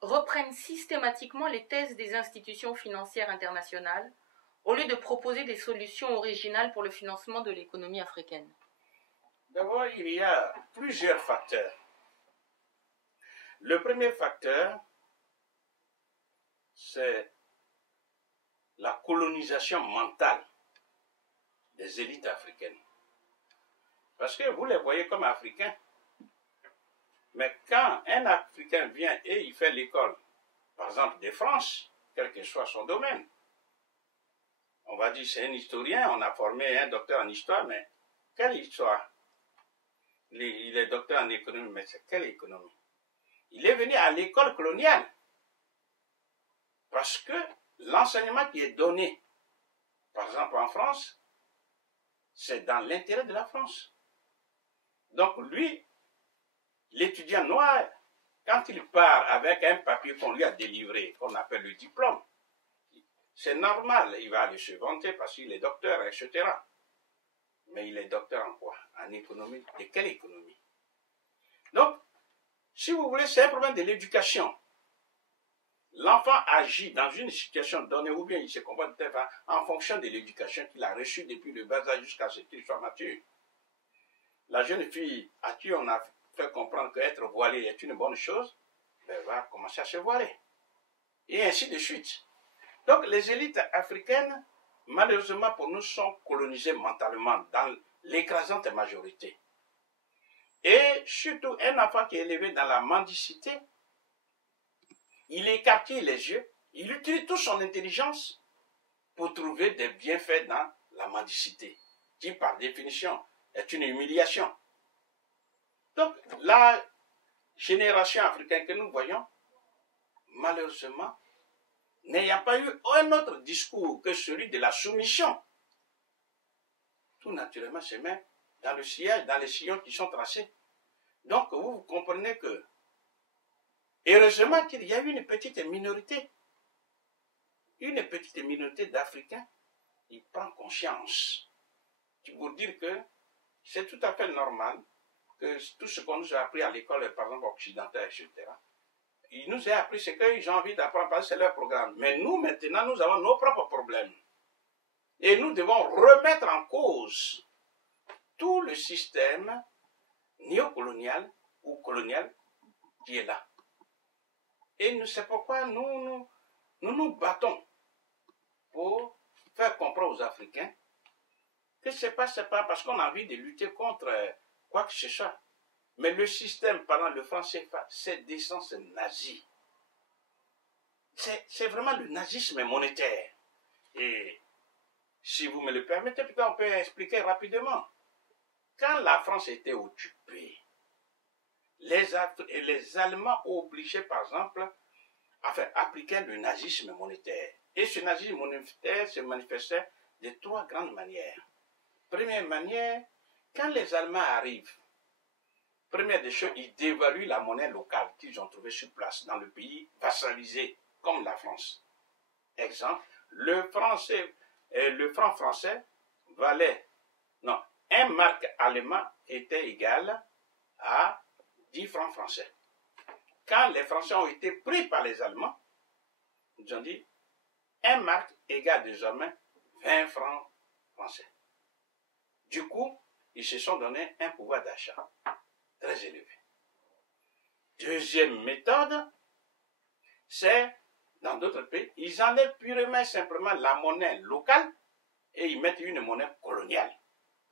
reprennent systématiquement les thèses des institutions financières internationales au lieu de proposer des solutions originales pour le financement de l'économie africaine? D'abord, il y a plusieurs facteurs. Le premier facteur, c'est la colonisation mentale des élites africaines. Parce que vous les voyez comme Africains. Mais quand un Africain vient et il fait l'école, par exemple de France, quel que soit son domaine, on va dire c'est un historien, on a formé un docteur en histoire, mais quelle histoire? Il est docteur en économie, mais c'est quelle économie? Il est venu à l'école coloniale. Parce que l'enseignement qui est donné, par exemple en France, c'est dans l'intérêt de la France. Donc lui, l'étudiant noir, quand il part avec un papier qu'on lui a délivré, qu'on appelle le diplôme, c'est normal, il va aller se vanter parce qu'il est docteur, etc. Mais il est docteur en quoi? En économie. De quelle économie? Donc, si vous voulez, c'est un problème de l'éducation. L'enfant agit dans une situation donnée, ou bien il se comporte en fonction de l'éducation qu'il a reçue depuis le bas âge jusqu'à ce qu'il soit mature. La jeune fille à qui on a fait comprendre qu'être voilée est une bonne chose, elle va commencer à se voiler. Et ainsi de suite. Donc les élites africaines, malheureusement pour nous, sont colonisées mentalement dans l'écrasante majorité. Et surtout, un enfant qui est élevé dans la mendicité, il écarquille les yeux, il utilise toute son intelligence pour trouver des bienfaits dans la mendicité, qui par définition est une humiliation. Donc la génération africaine que nous voyons, malheureusement, n'ayant pas eu un autre discours que celui de la soumission, tout naturellement se met dans le sillage, dans les sillons qui sont tracés. Donc vous comprenez que, heureusement qu'il y a eu une petite minorité d'Africains qui prend conscience pour dire que c'est tout à fait normal que tout ce qu'on nous a appris à l'école, par exemple occidentale, etc., ils nous ont appris ce qu'ils ont envie d'apprendre parce que c'est leur programme. Mais nous, maintenant, nous avons nos propres problèmes. Et nous devons remettre en cause tout le système néocolonial ou colonial qui est là. Et c'est pourquoi nous battons pour faire comprendre aux Africains que c'est pas parce qu'on a envie de lutter contre quoi que ce soit. Mais le système, par exemple, le franc CFA, c'est d'essence nazie. C'est vraiment le nazisme monétaire. Et si vous me le permettez, peut-être on peut expliquer rapidement. Quand la France était occupée, les Allemands obligeaient, par exemple, à appliquer le nazisme monétaire. Et ce nazisme monétaire se manifestait de trois grandes manières. Première manière, quand les Allemands arrivent, première des choses, ils dévaluent la monnaie locale qu'ils ont trouvée sur place dans le pays vassalisé, comme la France. Exemple, le franc français valait, non, 1 mark allemand était égal à 10 francs français. Quand les Français ont été pris par les Allemands, ils ont dit 1 mark égale désormais 20 francs français. Du coup, ils se sont donné un pouvoir d'achat très élevé. Deuxième méthode, c'est, dans d'autres pays, ils enlèvent purement simplement la monnaie locale et ils mettent une monnaie coloniale.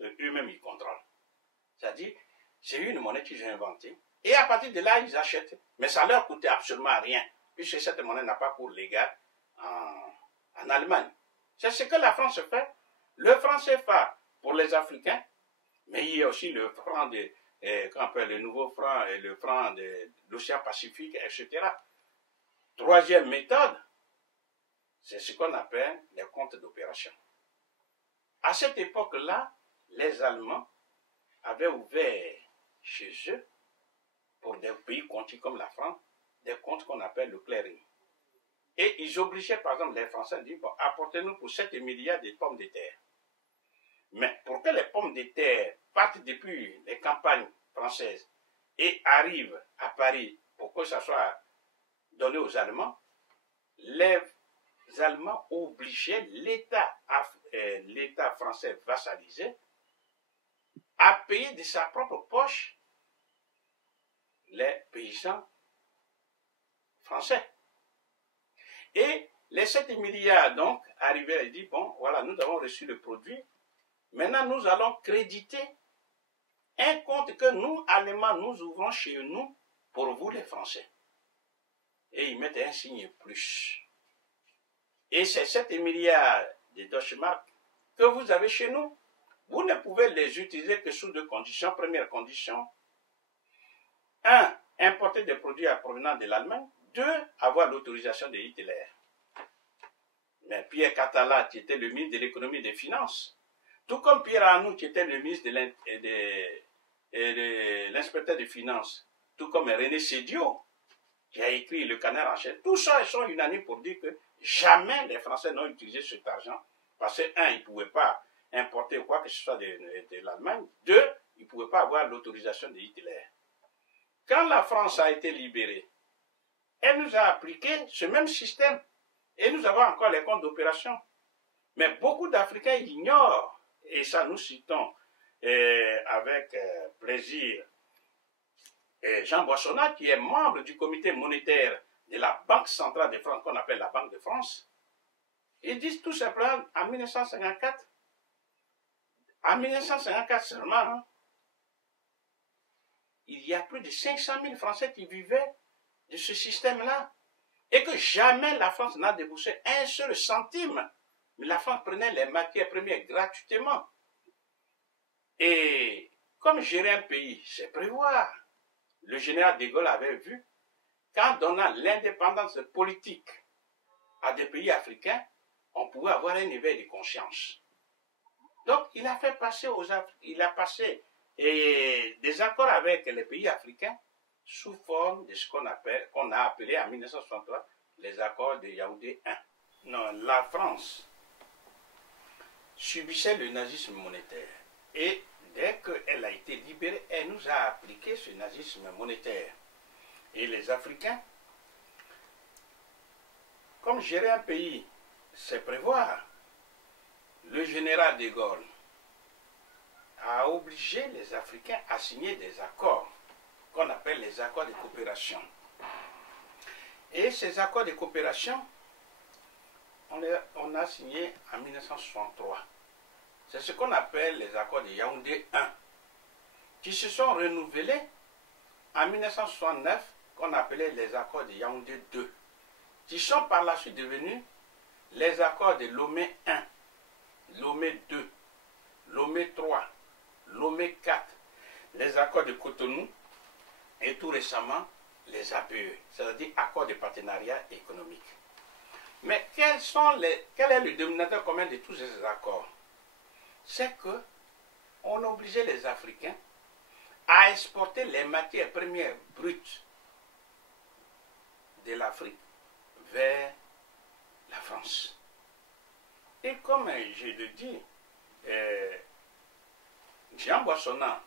Eux-mêmes, ils contrôlent. C'est-à-dire, c'est une monnaie qu'ils ont inventée. Et à partir de là, ils achètent. Mais ça leur coûtait absolument rien, puisque cette monnaie n'a pas cours légal en Allemagne. C'est ce que la France fait. Le franc CFA pour les Africains, mais il y a aussi le franc qu'on appelle le nouveau franc et le franc de l'océan Pacifique, etc. Troisième méthode, c'est ce qu'on appelle les comptes d'opération. À cette époque-là, les Allemands avaient ouvert chez eux, pour des pays contis comme la France, des comptes qu'on appelle le clearing. Et ils obligeaient, par exemple, les Français à dire, bon, apportez-nous pour 7 milliards de pommes de terre. Mais pour que les pommes de terre partent depuis les campagnes françaises et arrivent à Paris pour que ça soit donné aux Allemands, les Allemands obligeaient l'État français vassalisé à payer de sa propre poche les paysans français. Et les 7 milliards, donc, arrivaient et disent, bon, voilà, nous avons reçu le produit. Maintenant, nous allons créditer un compte que nous, Allemands, nous ouvrons chez nous pour vous, les Français. Et ils mettent un signe plus. Et ces 7 milliards de Deutschmark que vous avez chez nous, vous ne pouvez les utiliser que sous deux conditions. Première condition, 1. Importer des produits provenant de l'Allemagne. 2. Avoir l'autorisation de Hitler. Mais Pierre Catala, qui était le ministre de l'économie et des finances, tout comme Pierre Arnoux, qui était le ministre de l'inspecteur des finances, tout comme René Sédio, qui a écrit Le Canard en chair, tout ça, ils sont unanimes pour dire que jamais les Français n'ont utilisé cet argent, parce que, 1, ils ne pouvaient pas importer quoi que ce soit de l'Allemagne, 2, ils ne pouvaient pas avoir l'autorisation de Hitler. Quand la France a été libérée, elle nous a appliqué ce même système, et nous avons encore les comptes d'opération. Mais beaucoup d'Africains ignorent, et ça nous citons avec plaisir Jean Boissonnat, qui est membre du comité monétaire de la Banque centrale de France, qu'on appelle la Banque de France. Ils disent tout simplement, en 1954 seulement, hein, il y a plus de 500 000 Français qui vivaient de ce système-là, et que jamais la France n'a déboursé un seul centime. Mais la France prenait les matières premières gratuitement. Et comme gérer un pays, c'est prévoir. Le général de Gaulle avait vu qu'en donnant l'indépendance politique à des pays africains, on pouvait avoir un éveil de conscience. Donc, il a passé des accords avec les pays africains sous forme de ce qu'on a appelé en 1963 les accords de Yaoundé 1. Non, la France subissait le nazisme monétaire. Et dès qu'elle a été libérée, elle nous a appliqué ce nazisme monétaire. Et les Africains, comme gérer un pays, c'est prévoir, le général de Gaulle a obligé les Africains à signer des accords qu'on appelle les accords de coopération. Et ces accords de coopération, on a signé en 1963. C'est ce qu'on appelle les accords de Yaoundé 1, qui se sont renouvelés en 1969, qu'on appelait les accords de Yaoundé 2, qui sont par la suite devenus les accords de Lomé 1, Lomé 2, Lomé 3, Lomé 4, les accords de Cotonou et tout récemment les APE, c'est-à-dire accords de partenariat économique. Mais quel est le dénominateur commun de tous ces accords? C'est qu'on obligeait les Africains à exporter les matières premières brutes de l'Afrique vers la France. Et comme je le dis, Jean Boissonnant,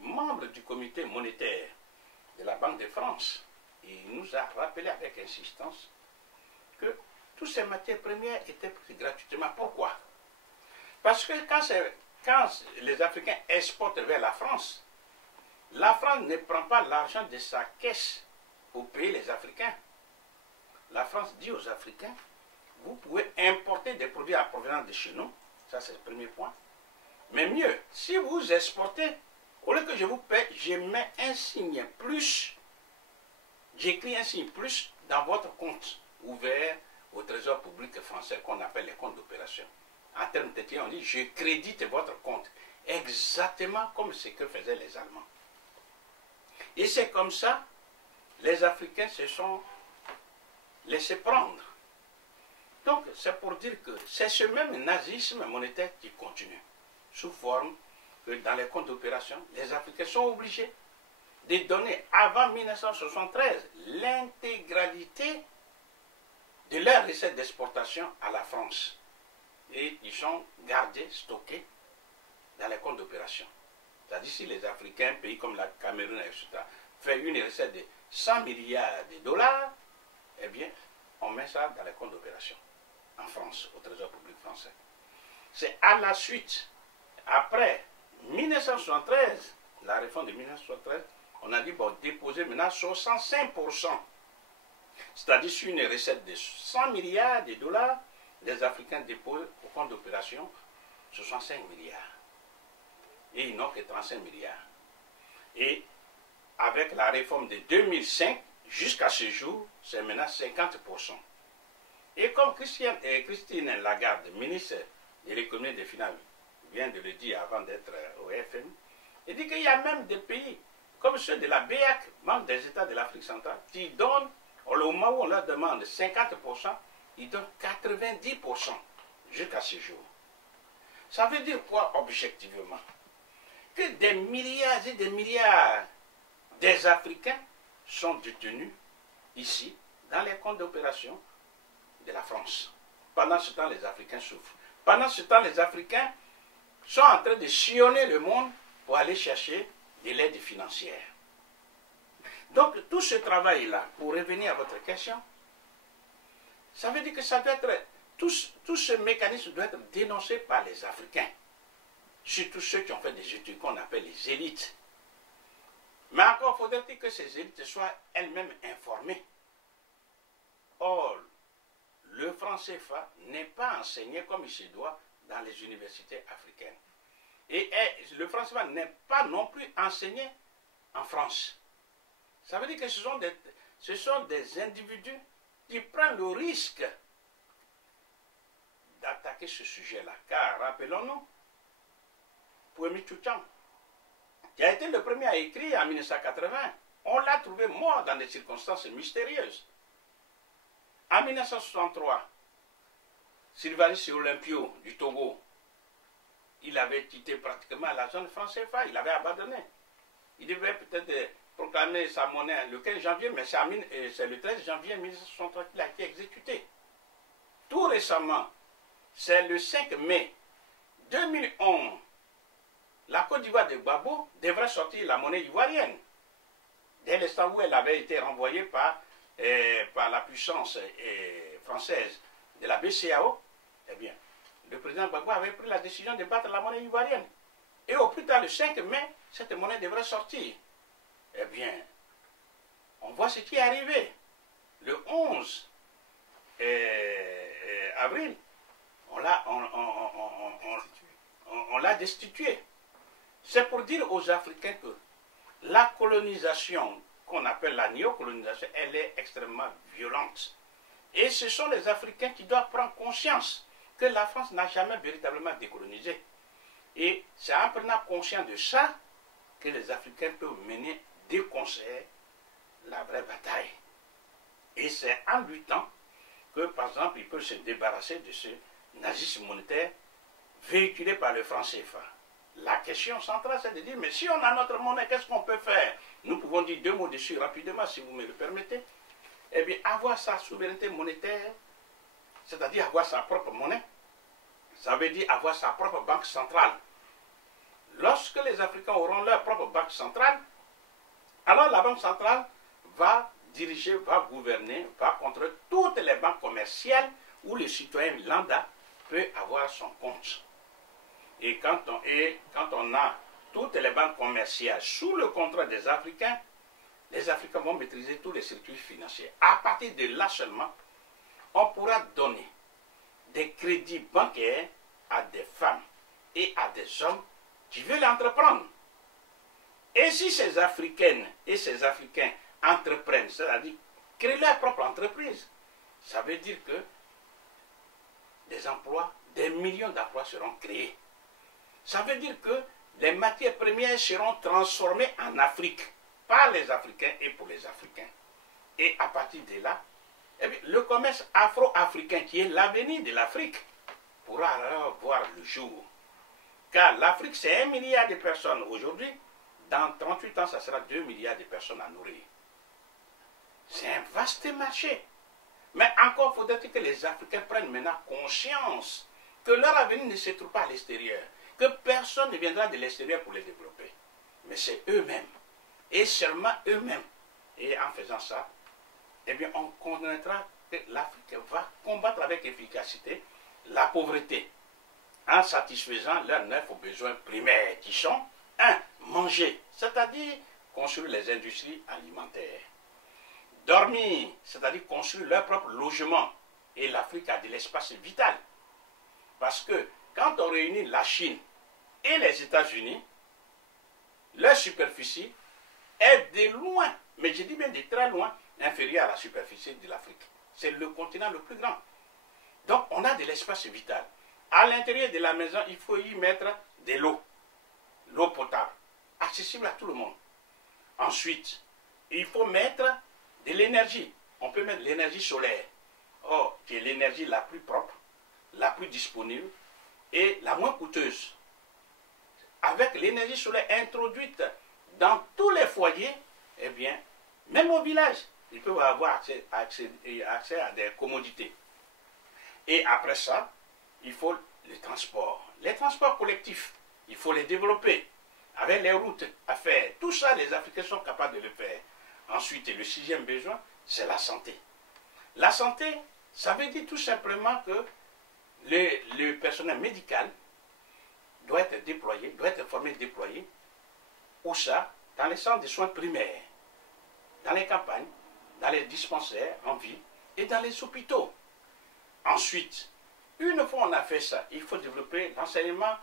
membre du comité monétaire de la Banque de France, il nous a rappelé avec insistance que toutes ces matières premières étaient prises gratuitement. Pourquoi? Parce que quand les Africains exportent vers la France ne prend pas l'argent de sa caisse pour payer les Africains. La France dit aux Africains, vous pouvez importer des produits à provenance de chez nous, ça c'est le premier point. Mais mieux, si vous exportez, au lieu que je vous paie, je mets un signe plus, j'écris un signe plus dans votre compte ouvert au trésor public français qu'on appelle les comptes d'opération. En termes techniques, on dit je crédite votre compte, exactement comme ce que faisaient les Allemands. Et c'est comme ça, les Africains se sont laissés prendre. Donc, c'est pour dire que c'est ce même nazisme monétaire qui continue, sous forme que dans les comptes d'opération, les Africains sont obligés de donner avant 1973 l'intégralité de leurs recettes d'exportation à la France. Et ils sont gardés, stockés dans les comptes d'opération. C'est-à-dire si les Africains, un pays comme la Cameroun, etc., fait une recette de 100 milliards de dollars, eh bien, on met ça dans les comptes d'opération en France, au Trésor public français. C'est à la suite, après 1973, la réforme de 1973, on a dit, bon, déposer maintenant 65%. C'est-à-dire sur une recette de 100 milliards de dollars, les Africains déposent au compte d'opération 65 milliards. Et ils n'ont que 35 milliards. Et avec la réforme de 2005, jusqu'à ce jour, c'est maintenant 50%. Et comme Christine Lagarde, ministre de l'économie et des finances, vient de le dire avant d'être au FM, il dit qu'il y a même des pays, comme ceux de la BEAC, membres des États de l'Afrique centrale, qui donnent, au moment où on leur demande 50%, ils donnent 90% jusqu'à ce jour. Ça veut dire quoi objectivement? Que des milliards et des milliards des Africains sont détenus ici, dans les comptes d'opération de la France. Pendant ce temps, les Africains souffrent. Pendant ce temps, les Africains sont en train de sillonner le monde pour aller chercher de l'aide financière. Donc, tout ce travail-là, pour revenir à votre question, ça veut dire que ça doit être, tout ce mécanisme doit être dénoncé par les Africains. Surtout ceux qui ont fait des études qu'on appelle les élites. Mais encore faudrait-il que ces élites soient elles-mêmes informées. Or, le franc CFA n'est pas enseigné comme il se doit dans les universités africaines. Et le franc CFA n'est pas non plus enseigné en France. Ça veut dire que ce sont des individus qui prennent le risque d'attaquer ce sujet-là. Car, rappelons-nous, Kwame Chouchang, qui a été le premier à écrire en 1980, on l'a trouvé mort dans des circonstances mystérieuses. En 1963, Sylvanus Olympio du Togo, il avait quitté pratiquement la zone franc CFA, il avait abandonné. Il devait peut-être proclamer sa monnaie le 15 janvier, mais c'est le 13 janvier 1963 qu'il a été exécuté. Tout récemment, c'est le 5 mai 2011, la Côte d'Ivoire de Gbagbo devrait sortir la monnaie ivoirienne. Dès l'instant où elle avait été renvoyée par la puissance française de la BCEAO, eh bien, le président Gbagbo avait pris la décision de battre la monnaie ivoirienne. Et au plus tard, le 5 mai, cette monnaie devrait sortir. Eh bien, on voit ce qui est arrivé. Le 11 avril, on l'a destitué. C'est pour dire aux Africains que la colonisation, qu'on appelle la néocolonisation, elle est extrêmement violente. Et ce sont les Africains qui doivent prendre conscience que la France n'a jamais véritablement décolonisé. Et c'est en prenant conscience de ça que les Africains peuvent mener c'est la vraie bataille. Et c'est en luttant que, par exemple, il peut se débarrasser de ce nazisme monétaire véhiculé par le franc CFA. La question centrale, c'est de dire, mais si on a notre monnaie, qu'est-ce qu'on peut faire? Nous pouvons dire deux mots dessus rapidement, si vous me le permettez. Eh bien, avoir sa souveraineté monétaire, c'est-à-dire avoir sa propre monnaie, ça veut dire avoir sa propre banque centrale. Lorsque les Africains auront leur propre banque centrale, alors la banque centrale va diriger, va gouverner, va contrôler toutes les banques commerciales où le citoyen lambda peut avoir son compte. Et quand on a toutes les banques commerciales sous le contrôle des Africains, les Africains vont maîtriser tous les circuits financiers. À partir de là seulement, on pourra donner des crédits bancaires à des femmes et à des hommes qui veulent entreprendre. Et si ces Africaines et ces Africains entreprennent, c'est-à-dire créer leur propre entreprise, ça veut dire que des emplois, des millions d'emplois seront créés. Ça veut dire que les matières premières seront transformées en Afrique par les Africains et pour les Africains. Et à partir de là, eh bien, le commerce afro-africain qui est l'avenir de l'Afrique pourra alors voir le jour. Car l'Afrique, c'est 1 milliard de personnes aujourd'hui. Dans 38 ans, ça sera 2 milliards de personnes à nourrir. C'est un vaste marché. Mais encore faudrait-il que les Africains prennent maintenant conscience que leur avenir ne se trouve pas à l'extérieur, que personne ne viendra de l'extérieur pour les développer. Mais c'est eux-mêmes, et seulement eux-mêmes. Et en faisant ça, eh bien, on connaîtra que l'Afrique va combattre avec efficacité la pauvreté, en satisfaisant leurs 9 besoins primaires, qui sont 1. Manger, c'est-à-dire construire les industries alimentaires. Dormir, c'est-à-dire construire leur propre logement. Et l'Afrique a de l'espace vital. Parce que quand on réunit la Chine et les États-Unis, leur superficie est de loin, mais je dis bien de très loin, inférieure à la superficie de l'Afrique. C'est le continent le plus grand. Donc on a de l'espace vital. À l'intérieur de la maison, il faut y mettre de l'eau potable, accessible à tout le monde. Ensuite, il faut mettre de l'énergie. On peut mettre de l'énergie solaire, qui est l'énergie la plus propre, la plus disponible et la moins coûteuse. Avec l'énergie solaire introduite dans tous les foyers, eh bien, même au village, ils peuvent avoir accès à des commodités. Et après ça, il faut le transport. Les transports collectifs, il faut les développer. Avec les routes à faire, tout ça, les Africains sont capables de le faire. Ensuite, le 6e besoin, c'est la santé. La santé, ça veut dire tout simplement que le personnel médical doit être déployé, doit être formé et déployé. Où ça? Dans les centres de soins primaires, dans les campagnes, dans les dispensaires en ville et dans les hôpitaux. Ensuite, une fois on a fait ça, il faut développer l'enseignement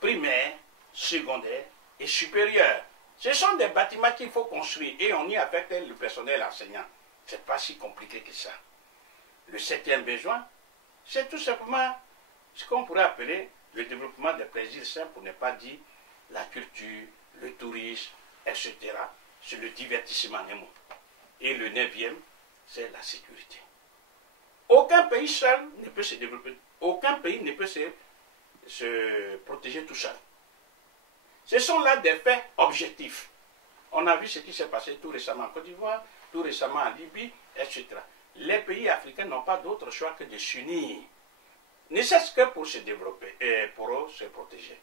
primaire, secondaire et supérieur. Ce sont des bâtiments qu'il faut construire et on y affecte le personnel enseignant. Ce n'est pas si compliqué que ça. Le 7e besoin, c'est tout simplement ce qu'on pourrait appeler le développement des plaisirs simples, pour ne pas dire la culture, le tourisme, etc. C'est le divertissement. Et le 9e, c'est la sécurité. Aucun pays seul ne peut se développer, aucun pays ne peut se protéger tout seul. Ce sont là des faits objectifs. On a vu ce qui s'est passé tout récemment en Côte d'Ivoire, tout récemment en Libye, etc. Les pays africains n'ont pas d'autre choix que de s'unir, ne serait-ce que pour se développer et pour se protéger.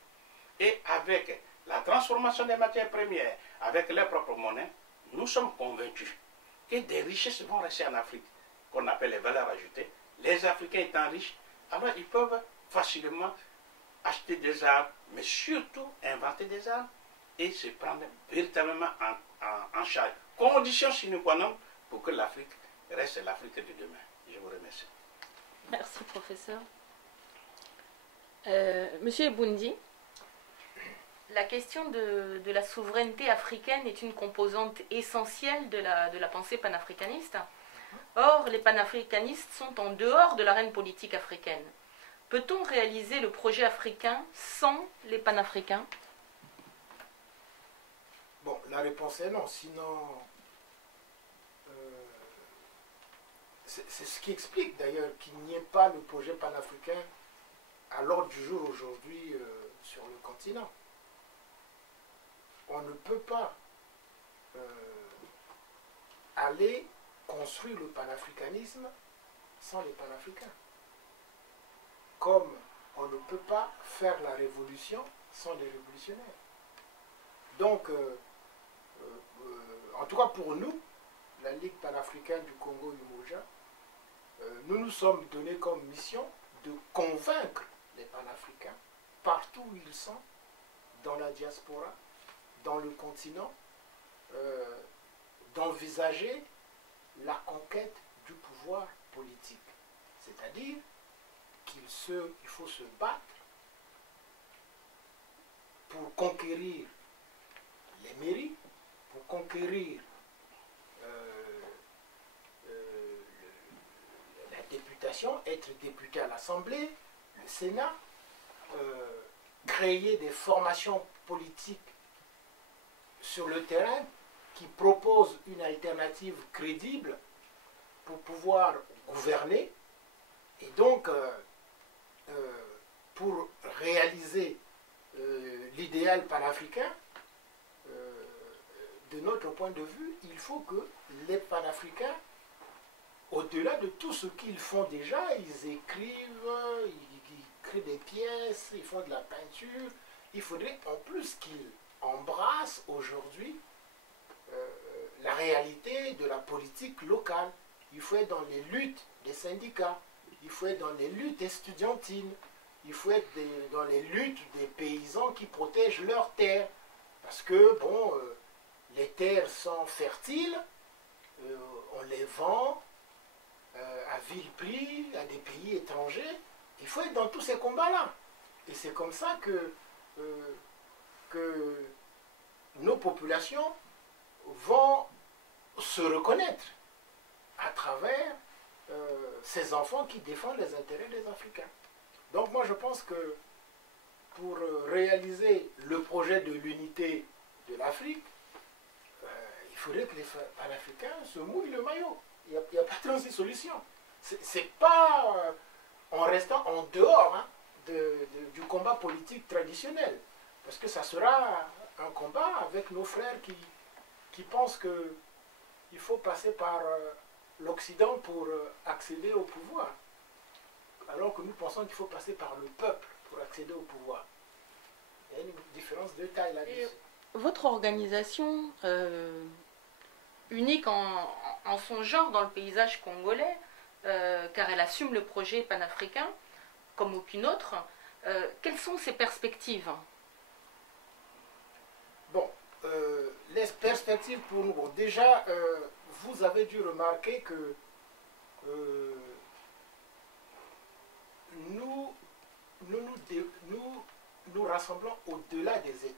Et avec la transformation des matières premières, avec leur propre monnaie, nous sommes convaincus que des richesses vont rester en Afrique, qu'on appelle les valeurs ajoutées. Les Africains étant riches, alors ils peuvent facilement acheter des armes, mais surtout inventer des armes et se prendre véritablement en charge. Condition sine qua non pour que l'Afrique reste l'Afrique de demain. Je vous remercie. Merci, professeur. Monsieur Eboundi, la question de la souveraineté africaine est une composante essentielle de la pensée panafricaniste. Or, les panafricanistes sont en dehors de l'arène politique africaine. Peut-on réaliser le projet africain sans les panafricains? Bon, la réponse est non, sinon... c'est ce qui explique d'ailleurs qu'il n'y ait pas le projet panafricain à l'ordre du jour aujourd'hui sur le continent. On ne peut pas aller construire le panafricanisme sans les panafricains. Comme on ne peut pas faire la révolution sans les révolutionnaires. Donc, en tout cas pour nous, la Ligue panafricaine du Congo-Umoja, nous nous sommes donnés comme mission de convaincre les panafricains, partout où ils sont, dans la diaspora, dans le continent, d'envisager la conquête du pouvoir politique. C'est-à-dire qu'il faut se battre pour conquérir les mairies, pour conquérir la députation, être député à l'Assemblée, le Sénat, créer des formations politiques sur le terrain qui proposent une alternative crédible pour pouvoir gouverner. Et donc, pour réaliser l'idéal panafricain, de notre point de vue, il faut que les panafricains, au-delà de tout ce qu'ils font déjà, ils écrivent, ils créent des pièces, ils font de la peinture, il faudrait en plus qu'ils embrassent aujourd'hui la réalité de la politique locale. Il faut être dans les luttes des syndicats, il faut être dans les luttes estudiantines, il faut être dans les luttes des paysans qui protègent leurs terres. Parce que, bon, les terres sont fertiles, on les vend à vil prix à des pays étrangers. Il faut être dans tous ces combats-là. Et c'est comme ça que nos populations vont se reconnaître à travers ces enfants qui défendent les intérêts des Africains. Donc moi je pense que pour réaliser le projet de l'unité de l'Afrique, il faudrait que les panafricains se mouillent le maillot. Il n'y a pas 36 solutions. C'est pas en restant en dehors du combat politique traditionnel. Parce que ça sera un combat avec nos frères qui pensent qu'il faut passer par l'Occident pour accéder au pouvoir. Alors que nous pensons qu'il faut passer par le peuple pour accéder au pouvoir. Il y a une différence de taille là-dessus. Votre organisation, unique en son genre dans le paysage congolais, car elle assume le projet panafricain comme aucune autre, quelles sont ses perspectives? Bon, les perspectives pour nous. Bon, déjà, vous avez dû remarquer que nous rassemblons au-delà des ethnies.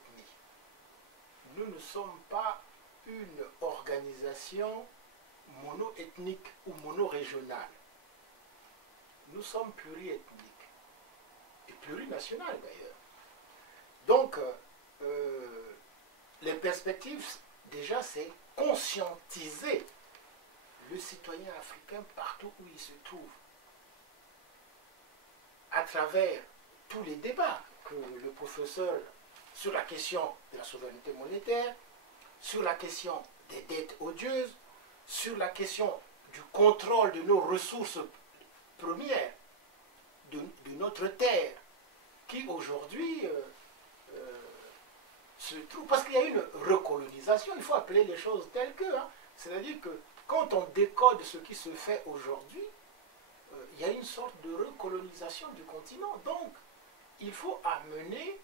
Nous ne sommes pas une organisation mono-ethnique ou mono-régionale. Nous sommes pluriethniques et plurinationales d'ailleurs. Donc, les perspectives, déjà, c'est conscientiser le citoyen africain partout où il se trouve, à travers tous les débats que le professeur sur la question de la souveraineté monétaire, sur la question des dettes odieuses, sur la question du contrôle de nos ressources premières, de notre terre, qui aujourd'hui se trouve... Parce qu'il y a une recolonisation, il faut appeler les choses telles que. C'est-à-dire que quand on décode ce qui se fait aujourd'hui, il y a une sorte de recolonisation du continent. Donc, il faut amener,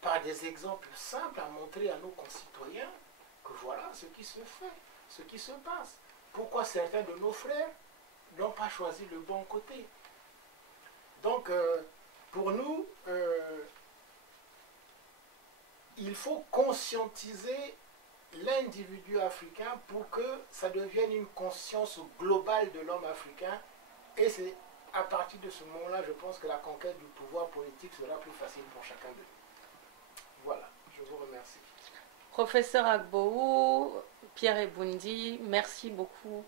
par des exemples simples, à montrer à nos concitoyens que voilà ce qui se fait, ce qui se passe. Pourquoi certains de nos frères n'ont pas choisi le bon côté. Donc, pour nous, il faut conscientiser l'individu africain pour que ça devienne une conscience globale de l'homme africain. Et c'est à partir de ce moment-là, je pense que la conquête du pouvoir politique sera plus facile pour chacun de nous. Voilà, je vous remercie. Professeur Agboou, Pierre Eboundi, merci beaucoup